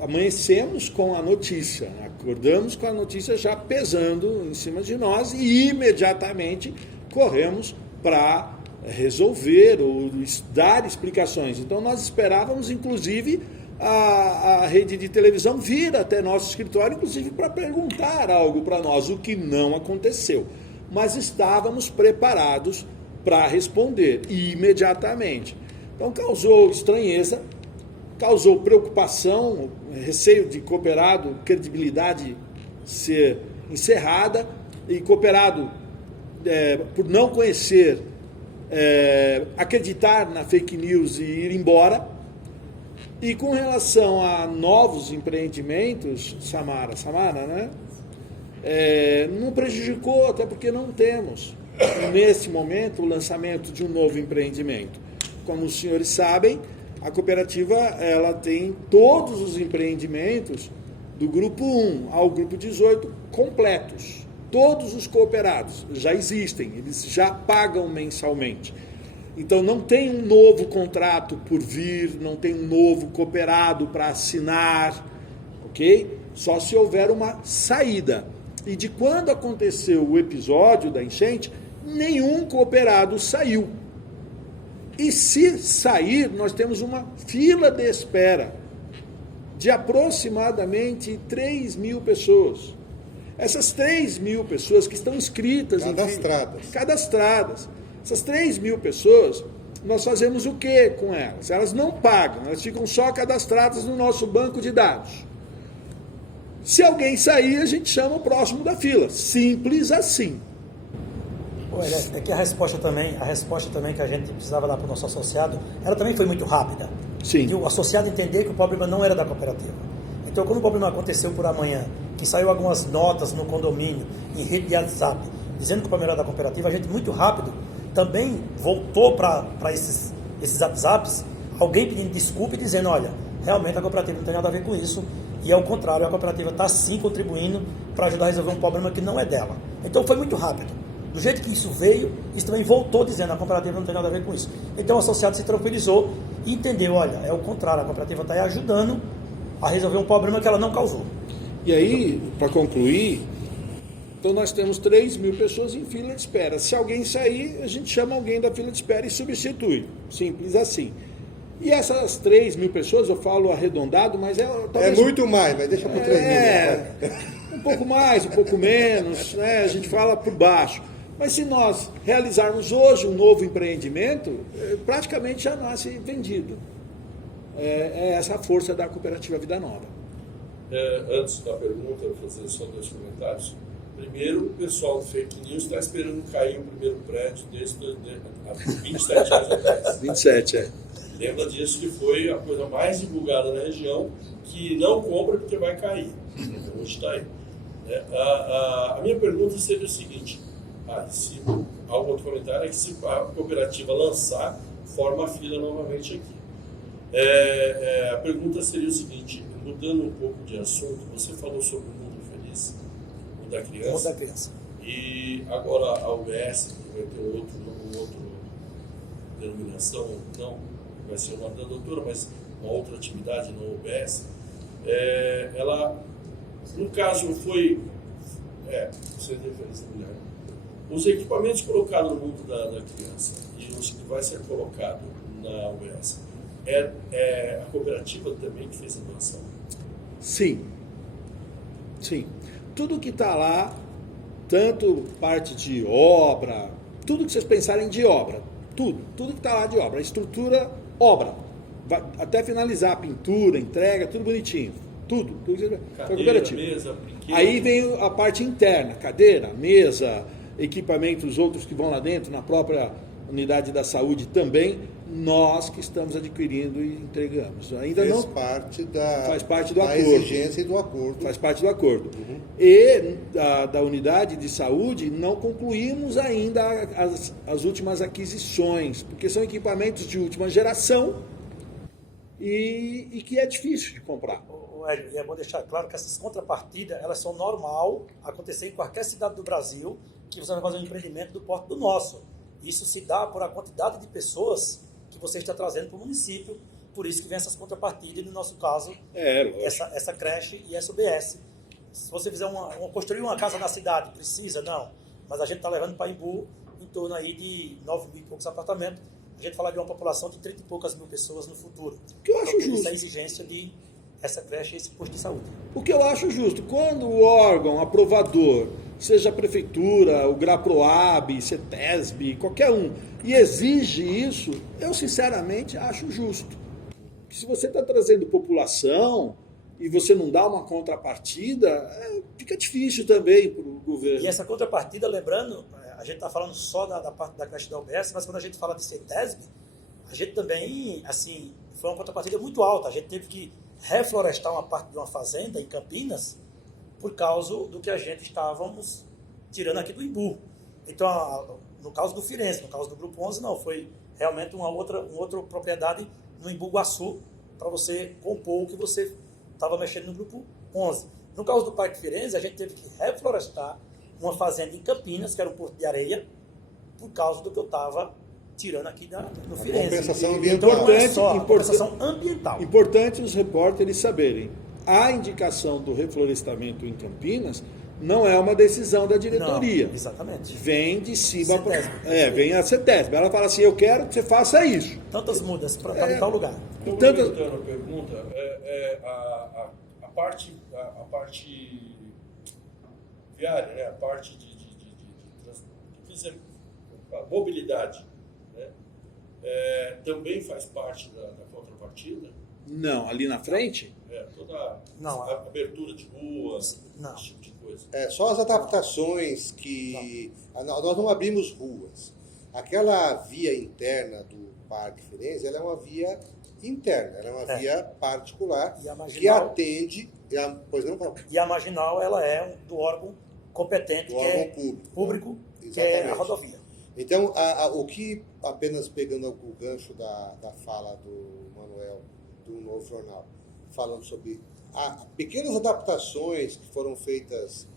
amanhecemos com a notícia, acordamos com a notícia já pesando em cima de nós e imediatamente corremos para resolver ou dar explicações. Então nós esperávamos, inclusive, a rede de televisão vir até nosso escritório, inclusive para perguntar algo para nós, o que não aconteceu. Mas estávamos preparados para responder imediatamente. Então causou estranheza, causou preocupação, receio de cooperado, credibilidade ser encerrada, e cooperado, por não conhecer, acreditar na fake news e ir embora. E com relação a novos empreendimentos, Samara, né? Não prejudicou, até porque não temos, nesse momento, o lançamento de um novo empreendimento. Como os senhores sabem, a cooperativa ela tem todos os empreendimentos do grupo 1 ao grupo 18 completos. Todos os cooperados já existem, eles já pagam mensalmente. Então não tem um novo contrato por vir, não tem um novo cooperado para assinar, ok? Só se houver uma saída. E de quando aconteceu o episódio da enchente, nenhum cooperado saiu. E se sair, nós temos uma fila de espera de aproximadamente 3.000 pessoas. Essas 3.000 pessoas que estão inscritas, cadastradas. Essas 3.000 pessoas, nós fazemos o que com elas? Elas não pagam, elas ficam só cadastradas no nosso banco de dados. Se alguém sair, a gente chama o próximo da fila. Simples assim. É que a resposta também que a gente precisava dar para o nosso associado, ela também foi muito rápida. Sim. E o associado entender que o problema não era da cooperativa. Então, quando o problema aconteceu por amanhã, que saiu algumas notas no condomínio, em rede de WhatsApp, dizendo que o problema era da cooperativa, a gente muito rápido também voltou para esses WhatsApps, alguém pedindo desculpa e dizendo, olha, realmente a cooperativa não tem nada a ver com isso, e ao contrário, a cooperativa está sim contribuindo para ajudar a resolver um problema que não é dela. Então foi muito rápido. Do jeito que isso veio, isso também voltou dizendo, a cooperativa não tem nada a ver com isso. Então o associado se tranquilizou e entendeu, olha, é o contrário, a cooperativa está ajudando a resolver um problema que ela não causou. E aí, para concluir, então nós temos 3.000 pessoas em fila de espera. Se alguém sair, a gente chama alguém da fila de espera e substitui. Simples assim. E essas 3.000 pessoas, eu falo arredondado, mas talvez... É muito mais, mas deixa para 3.000. Um pouco mais, um pouco menos, né? A gente fala por baixo. Mas se nós realizarmos hoje um novo empreendimento, praticamente já nasce vendido. É essa a força da Cooperativa Vida Nova. Antes da pergunta, eu vou fazer só 2 comentários. Primeiro, o pessoal do fake news está esperando cair o primeiro prédio desde há 27 anos atrás. 27, Lembra disso, que foi a coisa mais divulgada na região, que não compra porque vai cair. Hoje está aí. A minha pergunta seria o seguinte, se algum outro comentário, é que se a cooperativa lançar, forma a fila novamente aqui. A pergunta seria o seguinte, mudando um pouco de assunto, você falou sobre o mundo feliz, o mundo da criança. O mundo da criança. E agora a UBS, que vai ter outra denominação, não vai ser o nome da doutora, mas uma outra atividade no UBS, ela, no caso, foi... você tem referência da mulher. Os equipamentos colocados no mundo da criança e os que vai ser colocado na UBS, a cooperativa também que fez a doação? Sim. Tudo que está lá, tanto parte de obra, tudo que vocês pensarem de obra, tudo que está lá de obra, a estrutura, obra, até finalizar a pintura, entrega, tudo bonitinho, tudo cadeira, mesa, brinquedo. Aí vem a parte interna, cadeira, mesa, equipamentos outros que vão lá dentro, na própria unidade da saúde também, nós que estamos adquirindo e entregamos. Ainda faz não parte do acordo. Exigência e do acordo. Faz parte do acordo. E da unidade de saúde não concluímos ainda as últimas aquisições, porque são equipamentos de última geração e que é difícil de comprar. Hélio, e é bom deixar claro que essas contrapartidas, elas são normal acontecer em qualquer cidade do Brasil que você vai fazer um empreendimento do porte do nosso. Isso se dá por a quantidade de pessoas que você está trazendo para o município, por isso que vem essas contrapartidas, no nosso caso, lógico. essa creche e essa UBS. Se você fizer construir uma casa na cidade, precisa? Não. Mas a gente está levando para Embu em torno aí de 9 mil e poucos apartamentos. A gente fala de uma população de 30 e poucas mil pessoas no futuro. O que eu acho justo. Essa exigência de essa creche e esse posto de saúde. O que eu acho justo, quando o órgão aprovador, seja a prefeitura, o GRAPROAB, CETESB, qualquer um, e exige isso, eu sinceramente acho justo. Se você está trazendo população e você não dá uma contrapartida, fica difícil também para o governo. E essa contrapartida, lembrando, a gente está falando só da parte da creche da UBS, mas quando a gente fala de CETESB, a gente também, assim, foi uma contrapartida muito alta. A gente teve que reflorestar uma parte de uma fazenda em Campinas por causa do que a gente estávamos tirando aqui do Embu. Então, no caso do Firenze, no caso do Grupo 11, não, foi realmente uma outra propriedade no Embu Guaçu para você compor o que você estava mexendo no Grupo 11. No caso do Parque Firenze, a gente teve que reflorestar uma fazenda em Campinas, que era um porto de areia, por causa do que eu estava tirando aqui no Firenze. Compensação Então, ambiental. não é só a compensação ambiental. Importante os repórteres saberem, a indicação do reflorestamento em Campinas não é uma decisão da diretoria. Não, exatamente. Vem de cima, CETESB. vem a CETESB. Ela fala assim, eu quero que você faça isso. Tantas mudas para em tal lugar. Complementando a pergunta, a parte viária, né? A parte de a mobilidade, né? Também faz parte da contrapartida? Não, ali na frente? Toda a abertura de ruas, esse tipo de coisa. Só as adaptações que... Nós não abrimos ruas. Aquela via interna do Parque Firenze, ela é uma via interna, ela é uma via particular que atende... Pois não, Paulo? E a marginal, ela é do órgão competente, do órgão público, que é a rodovia. Então, o que, apenas pegando o gancho da fala do Manuel, do Novo Jornal, falando sobre pequenas adaptações que foram feitas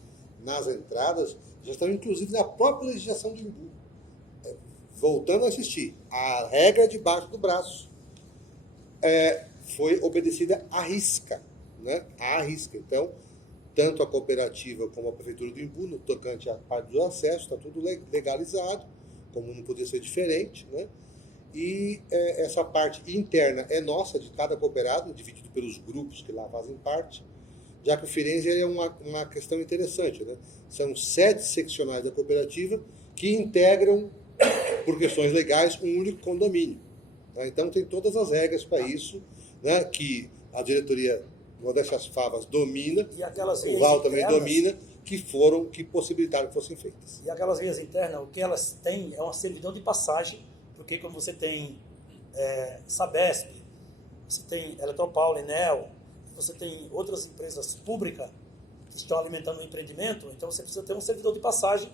nas entradas, já estão inclusive na própria legislação do Embu. Voltando a assistir, a regra debaixo do braço foi obedecida à risca, né? À risca. Então, tanto a cooperativa como a prefeitura do Embu, no tocante à parte do acesso, está tudo legalizado, como não podia ser diferente, né? E essa parte interna é nossa, de cada cooperado, dividido pelos grupos que lá fazem parte, já que o Firenze é uma questão interessante, né? São 7 seccionais da cooperativa que integram, por questões legais, um único condomínio. Tá? Então tem todas as regras para isso, né? Que a diretoria Modéstias Favas domina, o Val também domina, que possibilitaram que fossem feitas. E aquelas vias internas, o que elas têm é uma servidão de passagem, porque como você tem Sabesp, você tem Eletropaulo, Enel, você tem outras empresas públicas que estão alimentando o empreendimento, então você precisa ter um servidor de passagem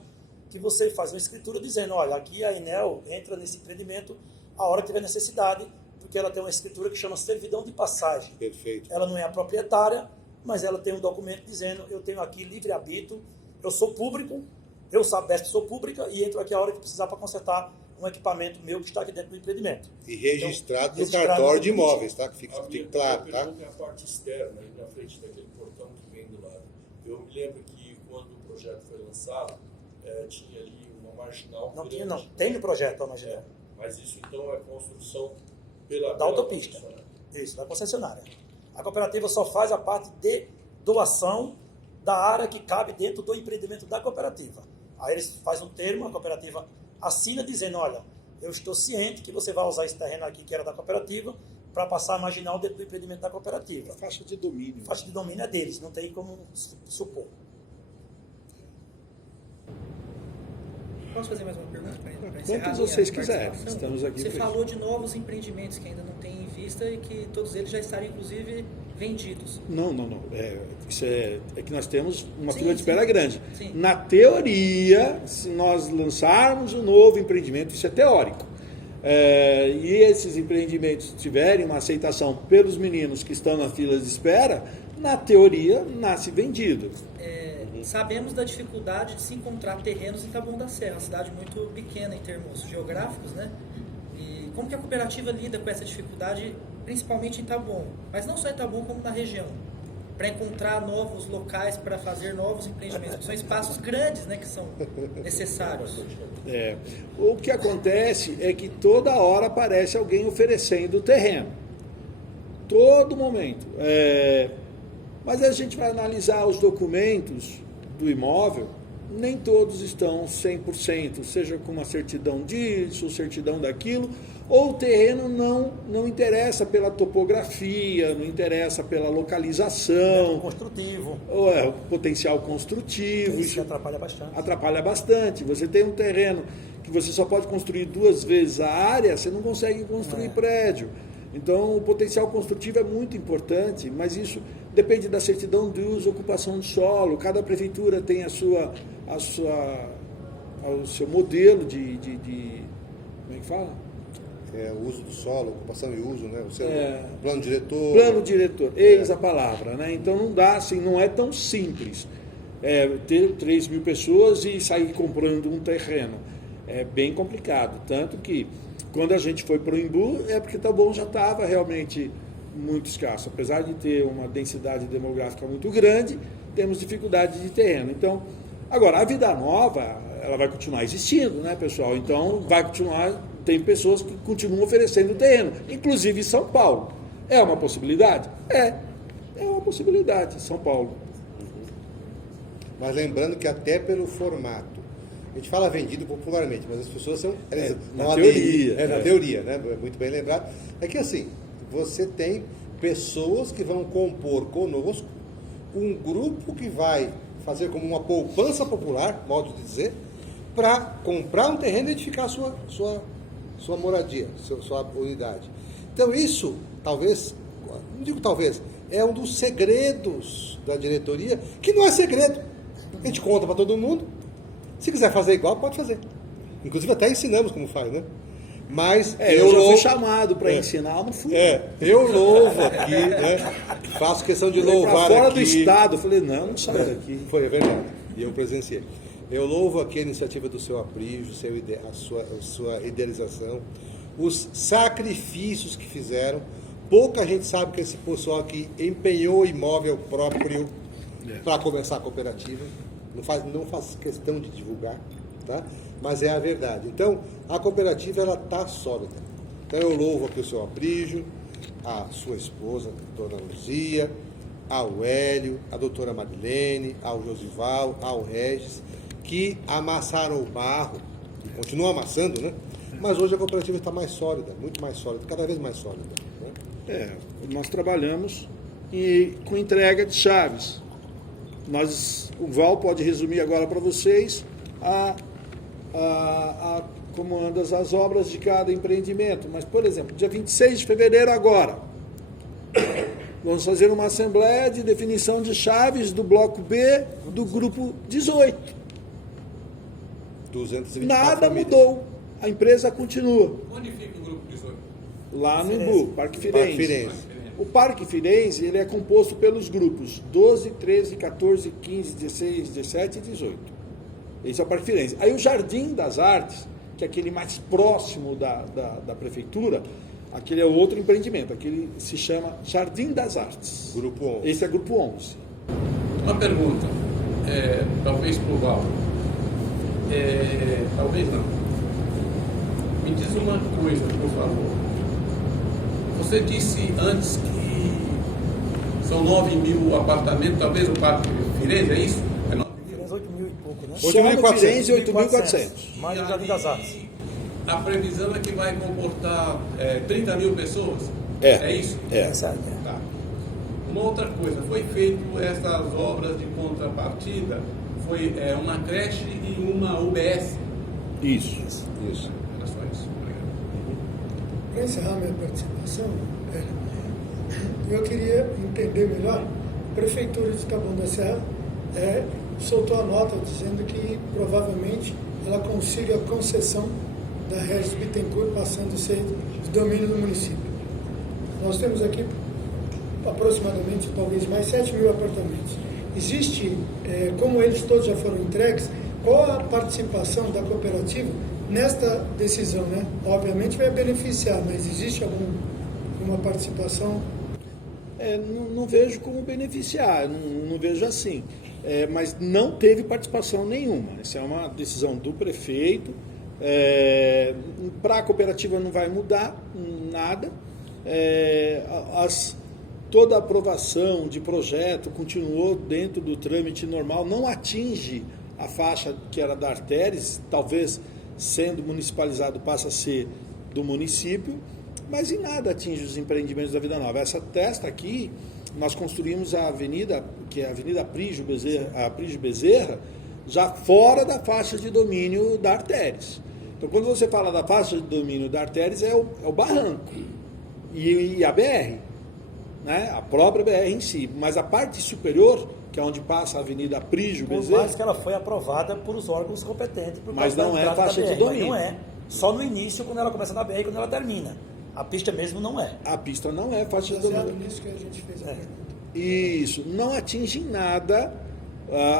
que você faz uma escritura dizendo, olha, aqui a Enel entra nesse empreendimento a hora que tiver necessidade, porque ela tem uma escritura que chama servidão de passagem. Perfeito. Ela não é a proprietária, mas ela tem um documento dizendo, eu tenho aqui livre-arbítrio, eu sou público, eu Sabesp sou pública e entro aqui a hora que precisar para consertar um equipamento meu que está aqui dentro do empreendimento. E registrado no cartório de imóveis, tá? Que fique claro, tá? A pergunta é a parte externa, aí na frente daquele portão que vem do lado. Eu me lembro que quando o projeto foi lançado, tinha ali uma marginal. Não tinha, não. Tem no projeto a marginal. Mas isso então é construção da autopista. Isso, da concessionária. A cooperativa só faz a parte de doação da área que cabe dentro do empreendimento da cooperativa. Aí eles fazem um termo, a cooperativa assina dizendo, olha, eu estou ciente que você vai usar esse terreno aqui que era da cooperativa para passar a marginal dentro do empreendimento da cooperativa. A faixa de domínio. A faixa de domínio é deles, não tem como supor. Posso fazer mais uma pergunta para encerrar? Quantos vocês quiserem, estamos aqui. Você falou de novos empreendimentos que ainda não tem em vista e que todos eles já estariam, inclusive, vendidos. Não. Isso é que nós temos uma fila de espera grande. Sim. Na teoria, se nós lançarmos um novo empreendimento, isso é teórico, e esses empreendimentos tiverem uma aceitação pelos meninos que estão na fila de espera, na teoria, nasce vendido. Sabemos da dificuldade de se encontrar terrenos em Taboão da Serra, uma cidade muito pequena em termos geográficos, né? E como que a cooperativa lida com essa dificuldade, principalmente em Taboão, mas não só em Taboão, como na região, para encontrar novos locais, para fazer novos empreendimentos? São espaços grandes, né, que são necessários. O que acontece é que toda hora aparece alguém oferecendo terreno. Todo momento. Mas a gente vai analisar os documentos do imóvel, nem todos estão 100%, seja com uma certidão disso, certidão daquilo, ou o terreno não interessa pela topografia, não interessa pela localização. Construtivo. Ou o potencial construtivo. Isso atrapalha bastante. Atrapalha bastante. Você tem um terreno que você só pode construir 2 vezes a área, você não consegue construir prédio. Então, o potencial construtivo é muito importante, mas isso depende da certidão de uso e ocupação do solo. Cada prefeitura tem o seu modelo de como é que fala? O uso do solo, ocupação e uso, né? O seu plano diretor. Plano diretor, eis a palavra, né? Então não dá assim, não é tão simples ter 3 mil pessoas e sair comprando um terreno. É bem complicado, tanto que quando a gente foi para o Embu, é porque Taboão já estava realmente muito escasso. Apesar de ter uma densidade demográfica muito grande, temos dificuldade de terreno. Então, agora, a Vida Nova, ela vai continuar existindo, né, pessoal? Então, vai continuar, tem pessoas que continuam oferecendo terreno, inclusive em São Paulo. É uma possibilidade? É uma possibilidade, São Paulo. Mas lembrando que até pelo formato, a gente fala vendido popularmente, mas as pessoas são... na teoria. Na teoria, né? Muito bem lembrado. É que assim, você tem pessoas que vão compor conosco um grupo que vai fazer como uma poupança popular, modo de dizer, para comprar um terreno e edificar a sua moradia, sua unidade. Então isso, talvez, não digo talvez, é um dos segredos da diretoria, que não é segredo. A gente conta para todo mundo. Se quiser fazer igual, pode fazer. Inclusive até ensinamos como faz, né? Mas eu já fui chamado para ensinar, não fui. Eu louvo aqui, né? Faço questão de louvar fora aqui. Do estado, eu falei, não sai daqui. É verdade. E eu presenciei. Eu louvo aqui a iniciativa do seu Aprígio, a sua idealização, os sacrifícios que fizeram. Pouca gente sabe que esse pessoal aqui empenhou imóvel próprio para começar a cooperativa. Não faz questão de divulgar, tá? Mas é a verdade. Então, a cooperativa ela está sólida. Então, eu louvo aqui o seu Aprígio, a sua esposa, a dona Luzia, ao Hélio, a doutora Marilene, ao Josival, ao Regis, que amassaram o barro, e continuam amassando, né? Mas hoje a cooperativa está mais sólida, muito mais sólida, cada vez mais sólida. Né? Nós trabalhamos com entrega de chaves. O Val pode resumir agora para vocês como andam as obras de cada empreendimento. Mas, por exemplo, dia 26 de fevereiro agora, vamos fazer uma assembleia de definição de chaves do bloco B do grupo 18. 224 Nada famílias. mudou. A empresa continua. Onde fica o grupo 18? Lá no Embu, Parque Firenze. O Parque Firenze ele é composto pelos grupos 12, 13, 14, 15, 16, 17 e 18. Esse é o Parque Firenze. Aí o Jardim das Artes, que é aquele mais próximo da prefeitura, aquele é outro empreendimento. Aquele se chama Jardim das Artes. Grupo 11. Esse é Grupo 11. Uma pergunta, talvez para o Val. Talvez não. Me diz uma coisa, por favor. Você disse antes que são 9 mil apartamentos, talvez o Parque Firenze, é isso? É 9 mil? 8 mil e pouco, né? Só no Firenze, 8.400. Mais o Jardim das Artes. A previsão é que vai comportar 30 mil pessoas? É isso? Essa Tá. Uma outra coisa, foi feito essas obras de contrapartida, foi uma creche e uma UBS. Isso. Era só isso. Obrigado. Para encerrar minha participação, eu queria entender melhor. A Prefeitura de Taboão da Serra soltou a nota dizendo que provavelmente ela consiga a concessão da Regis Bittencourt passando a ser de domínio do município. Nós temos aqui aproximadamente, talvez mais 7 mil apartamentos. Existe, como eles todos já foram entregues, qual a participação da cooperativa nesta decisão, né? Obviamente vai beneficiar, mas existe alguma participação? Não vejo como beneficiar, não vejo assim. Mas não teve participação nenhuma. Essa é uma decisão do prefeito. Para a cooperativa não vai mudar nada. Toda a aprovação de projeto continuou dentro do trâmite normal, não atinge a faixa que era da Arteres, talvez sendo municipalizado passa a ser do município, mas em nada atinge os empreendimentos da Vida Nova. Essa testa aqui, nós construímos a avenida, que é a Avenida Aprígio Bezerra, já fora da faixa de domínio da Arteres. Então, quando você fala da faixa de domínio da Arteres, é o barranco e a BR, né? A própria BR em si. Mas a parte superior, que é onde passa a Avenida Aprígio Bezerra... Por mais que ela foi aprovada por os órgãos competentes. Mas não é faixa de domínio. Não é. Só no início, quando ela começa na BR e quando ela termina. A pista mesmo não é. A pista não é faixa de domínio. Nisso que a gente fez a pergunta. Isso. Não atinge em nada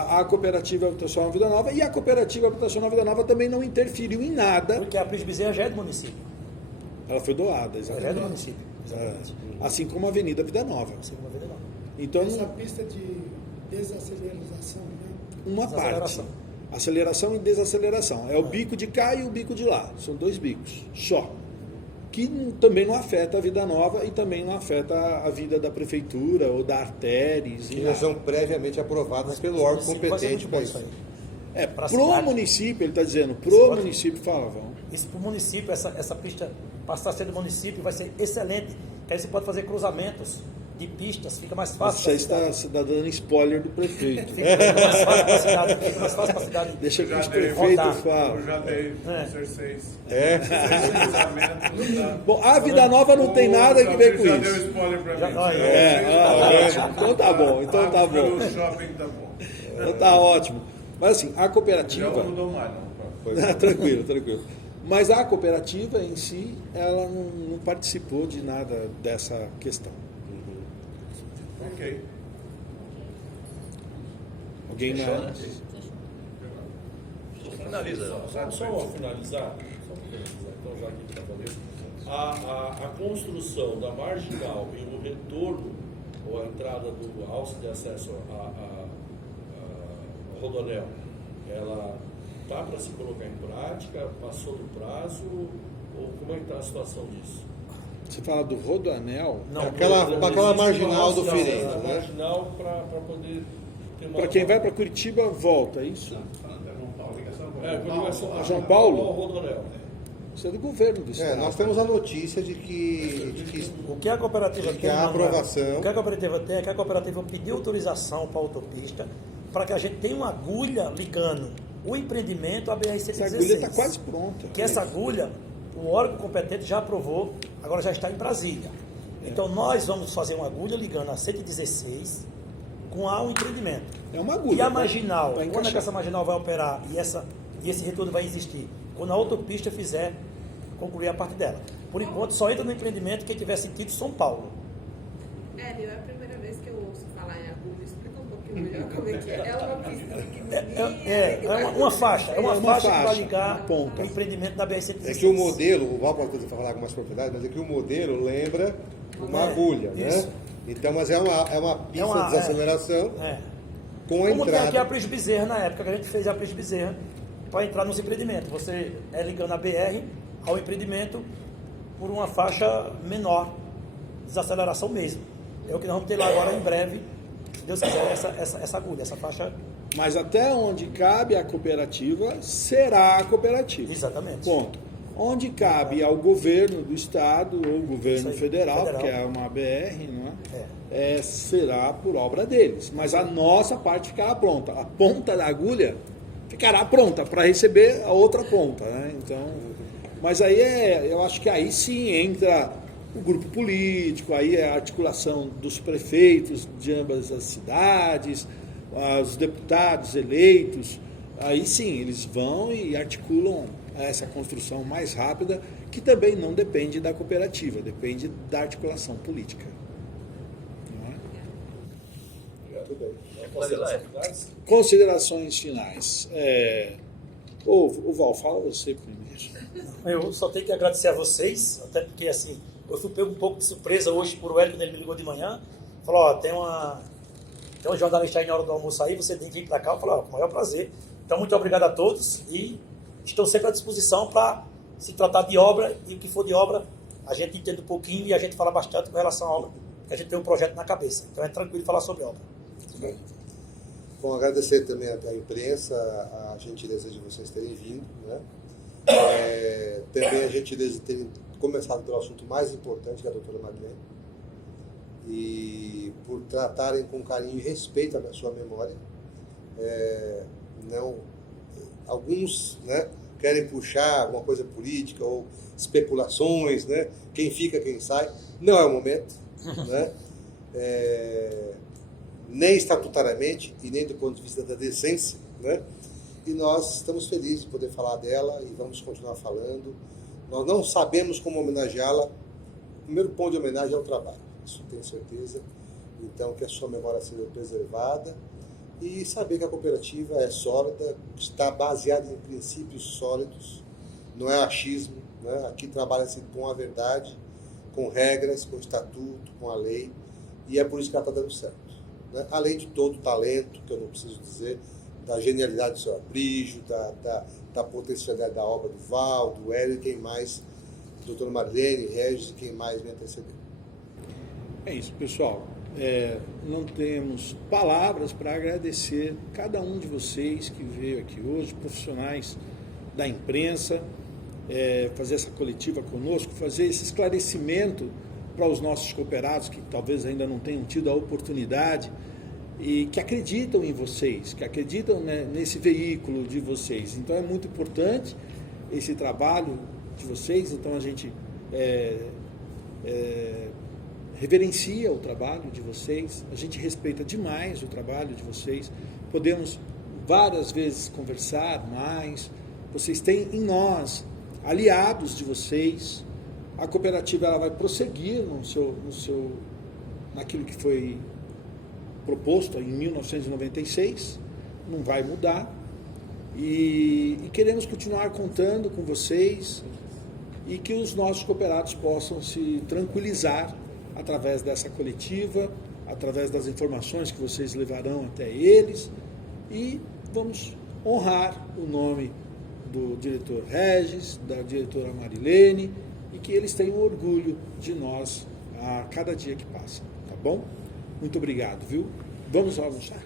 a Cooperativa Habitacional Vida Nova, e a Cooperativa Habitacional Vida Nova também não interferiu em nada. Porque a Aprígio Bezerra já é do município. Ela foi doada, exatamente. Já é do município, exatamente. Assim como a Avenida Vida Nova. Assim como a Vida Nova. Então, essa pista de desaceleração, né? Uma parte. Aceleração e desaceleração. É o bico de cá e o bico de lá. São dois bicos, só. Que também não afeta a Vida Nova e também não afeta a vida da prefeitura ou da Arteres. Que já são previamente aprovadas pelo órgão competente para isso. Pro município, ele está dizendo, pro município, fala, vão. Isso pro município, essa pista passar a ser do município vai ser excelente, que aí você pode fazer cruzamentos de pistas, fica mais fácil. Você está dando spoiler do prefeito. Fica mais fácil para a cidade, fica mais fácil para a cidade. Deixa que os prefeitos falam. Eu já dei, Cerceis. Bom, a Vida Nova não tem nada que ver com já isso. Já deu spoiler para mim. Então tá bom, então tá bom. O shopping tá bom. Então tá ótimo. Mas assim, a cooperativa... Já não mudou mais, não. Tranquilo. Mas a cooperativa em si, ela não participou de nada dessa questão. Ok. Alguém mais? Finaliza. Só para finalizar, então já que está falando, a construção da marginal e o retorno, ou a entrada do alce de acesso à Rodoanel, ela está para se colocar em prática, passou do prazo, ou como é que está a situação disso? Você fala do Rodoanel? Não, aquela marginal do Firenze, né? Marginal para poder ter uma... Para quem vai para Curitiba, volta, é isso? João Paulo? Paulo? Isso é do governo do estado. Nós temos a notícia de que o que a cooperativa tem, a aprovação. O que a cooperativa tem é que a cooperativa pediu autorização para a autopista para que a gente tenha uma agulha ligando o empreendimento à BR-116. Essa agulha está quase pronta. Que essa agulha, o órgão competente já aprovou, agora já está em Brasília. Então nós vamos fazer uma agulha ligando a 116 com o empreendimento. É uma agulha. E a marginal, quando é que essa marginal vai operar e esse retorno vai existir? Quando a autopista fizer concluir a parte dela. Por enquanto, só entra no empreendimento quem tiver sentido São Paulo. Hélio, é a primeira vez que eu ouço falar em agulha. Explica um pouquinho melhor como é que é. É uma pista pequenininha. É uma faixa. É uma faixa que vai ligar ponta. o empreendimento da BR-116. É que o modelo, o Val pode falar algumas propriedades, mas é que o modelo lembra uma agulha, né? Então, mas é uma pista de desaceleração com a entrada. Como tem aqui a Aprígio Bezerra na época, que a gente fez a Aprígio Bezerra para entrar nos empreendimentos. Você ligando a BR ao empreendimento por uma faixa menor, desaceleração mesmo. É o que nós vamos ter lá agora em breve, se Deus quiser, essa agulha, essa faixa. Mas até onde cabe a cooperativa, será a cooperativa. Exatamente. Ponto. Onde cabe ao governo do estado ou governo federal, que é uma BR, não é? Será por obra deles. Mas a nossa parte ficará pronta. A ponta da agulha ficará pronta para receber a outra ponta, né? Então, mas aí eu acho que aí sim entra o grupo político, aí é a articulação dos prefeitos de ambas as cidades, os deputados eleitos, aí sim, eles vão e articulam essa construção mais rápida, que também não depende da cooperativa, depende da articulação política. Não é? Considerações finais. O Val, fala você primeiro. hoje. Eu só tenho que agradecer a vocês, até porque assim, eu fui pego um pouco de surpresa hoje por o Hélio, quando ele me ligou de manhã. Falou, ó, tem um jornalista aí na hora do almoço aí, você tem que vir para cá. Eu falei, ó, com o maior prazer. Então, muito obrigado a todos e estou sempre à disposição para se tratar de obra, e o que for de obra, a gente entende um pouquinho e a gente fala bastante com relação à obra, porque a gente tem um projeto na cabeça. Então é tranquilo falar sobre obra. Bom, agradecer também à imprensa a gentileza de vocês terem vindo, né? Também a gentileza de terem começado pelo assunto mais importante, que é a doutora Marilene, e por tratarem com carinho e respeito a sua memória. Alguns, né, querem puxar alguma coisa política ou especulações, né? Quem fica, quem sai. Não é o momento, né? Nem estatutariamente e nem do ponto de vista da decência, né? E nós estamos felizes de poder falar dela e vamos continuar falando. Nós não sabemos como homenageá-la. O primeiro ponto de homenagem é o trabalho, isso tenho certeza. Então, que a sua memória seja preservada e saber que a cooperativa é sólida, está baseada em princípios sólidos, não é achismo, né? Aqui trabalha-se com a verdade, com regras, com estatuto, com a lei, e é por isso que ela está dando certo, né? Além de todo o talento, que eu não preciso dizer, da genialidade do seu Aprígio, da potencialidade da obra do Val, do Hélio e quem mais, doutora Marilene, Regis e quem mais me antecedeu. É isso, pessoal. Não temos palavras para agradecer cada um de vocês que veio aqui hoje, profissionais da imprensa, fazer essa coletiva conosco, fazer esse esclarecimento para os nossos cooperados que talvez ainda não tenham tido a oportunidade e que acreditam em vocês, que acreditam, né, nesse veículo de vocês. Então é muito importante esse trabalho de vocês, então a gente reverencia o trabalho de vocês, a gente respeita demais o trabalho de vocês, podemos várias vezes conversar mais, vocês têm em nós aliados de vocês, a cooperativa ela vai prosseguir naquilo que foi proposto em 1996, não vai mudar, e queremos continuar contando com vocês e que os nossos cooperados possam se tranquilizar através dessa coletiva, através das informações que vocês levarão até eles, e vamos honrar o nome do diretor Regis, da diretora Marilene, e que eles tenham orgulho de nós a cada dia que passa, tá bom? Muito obrigado, viu? Vamos almoçar?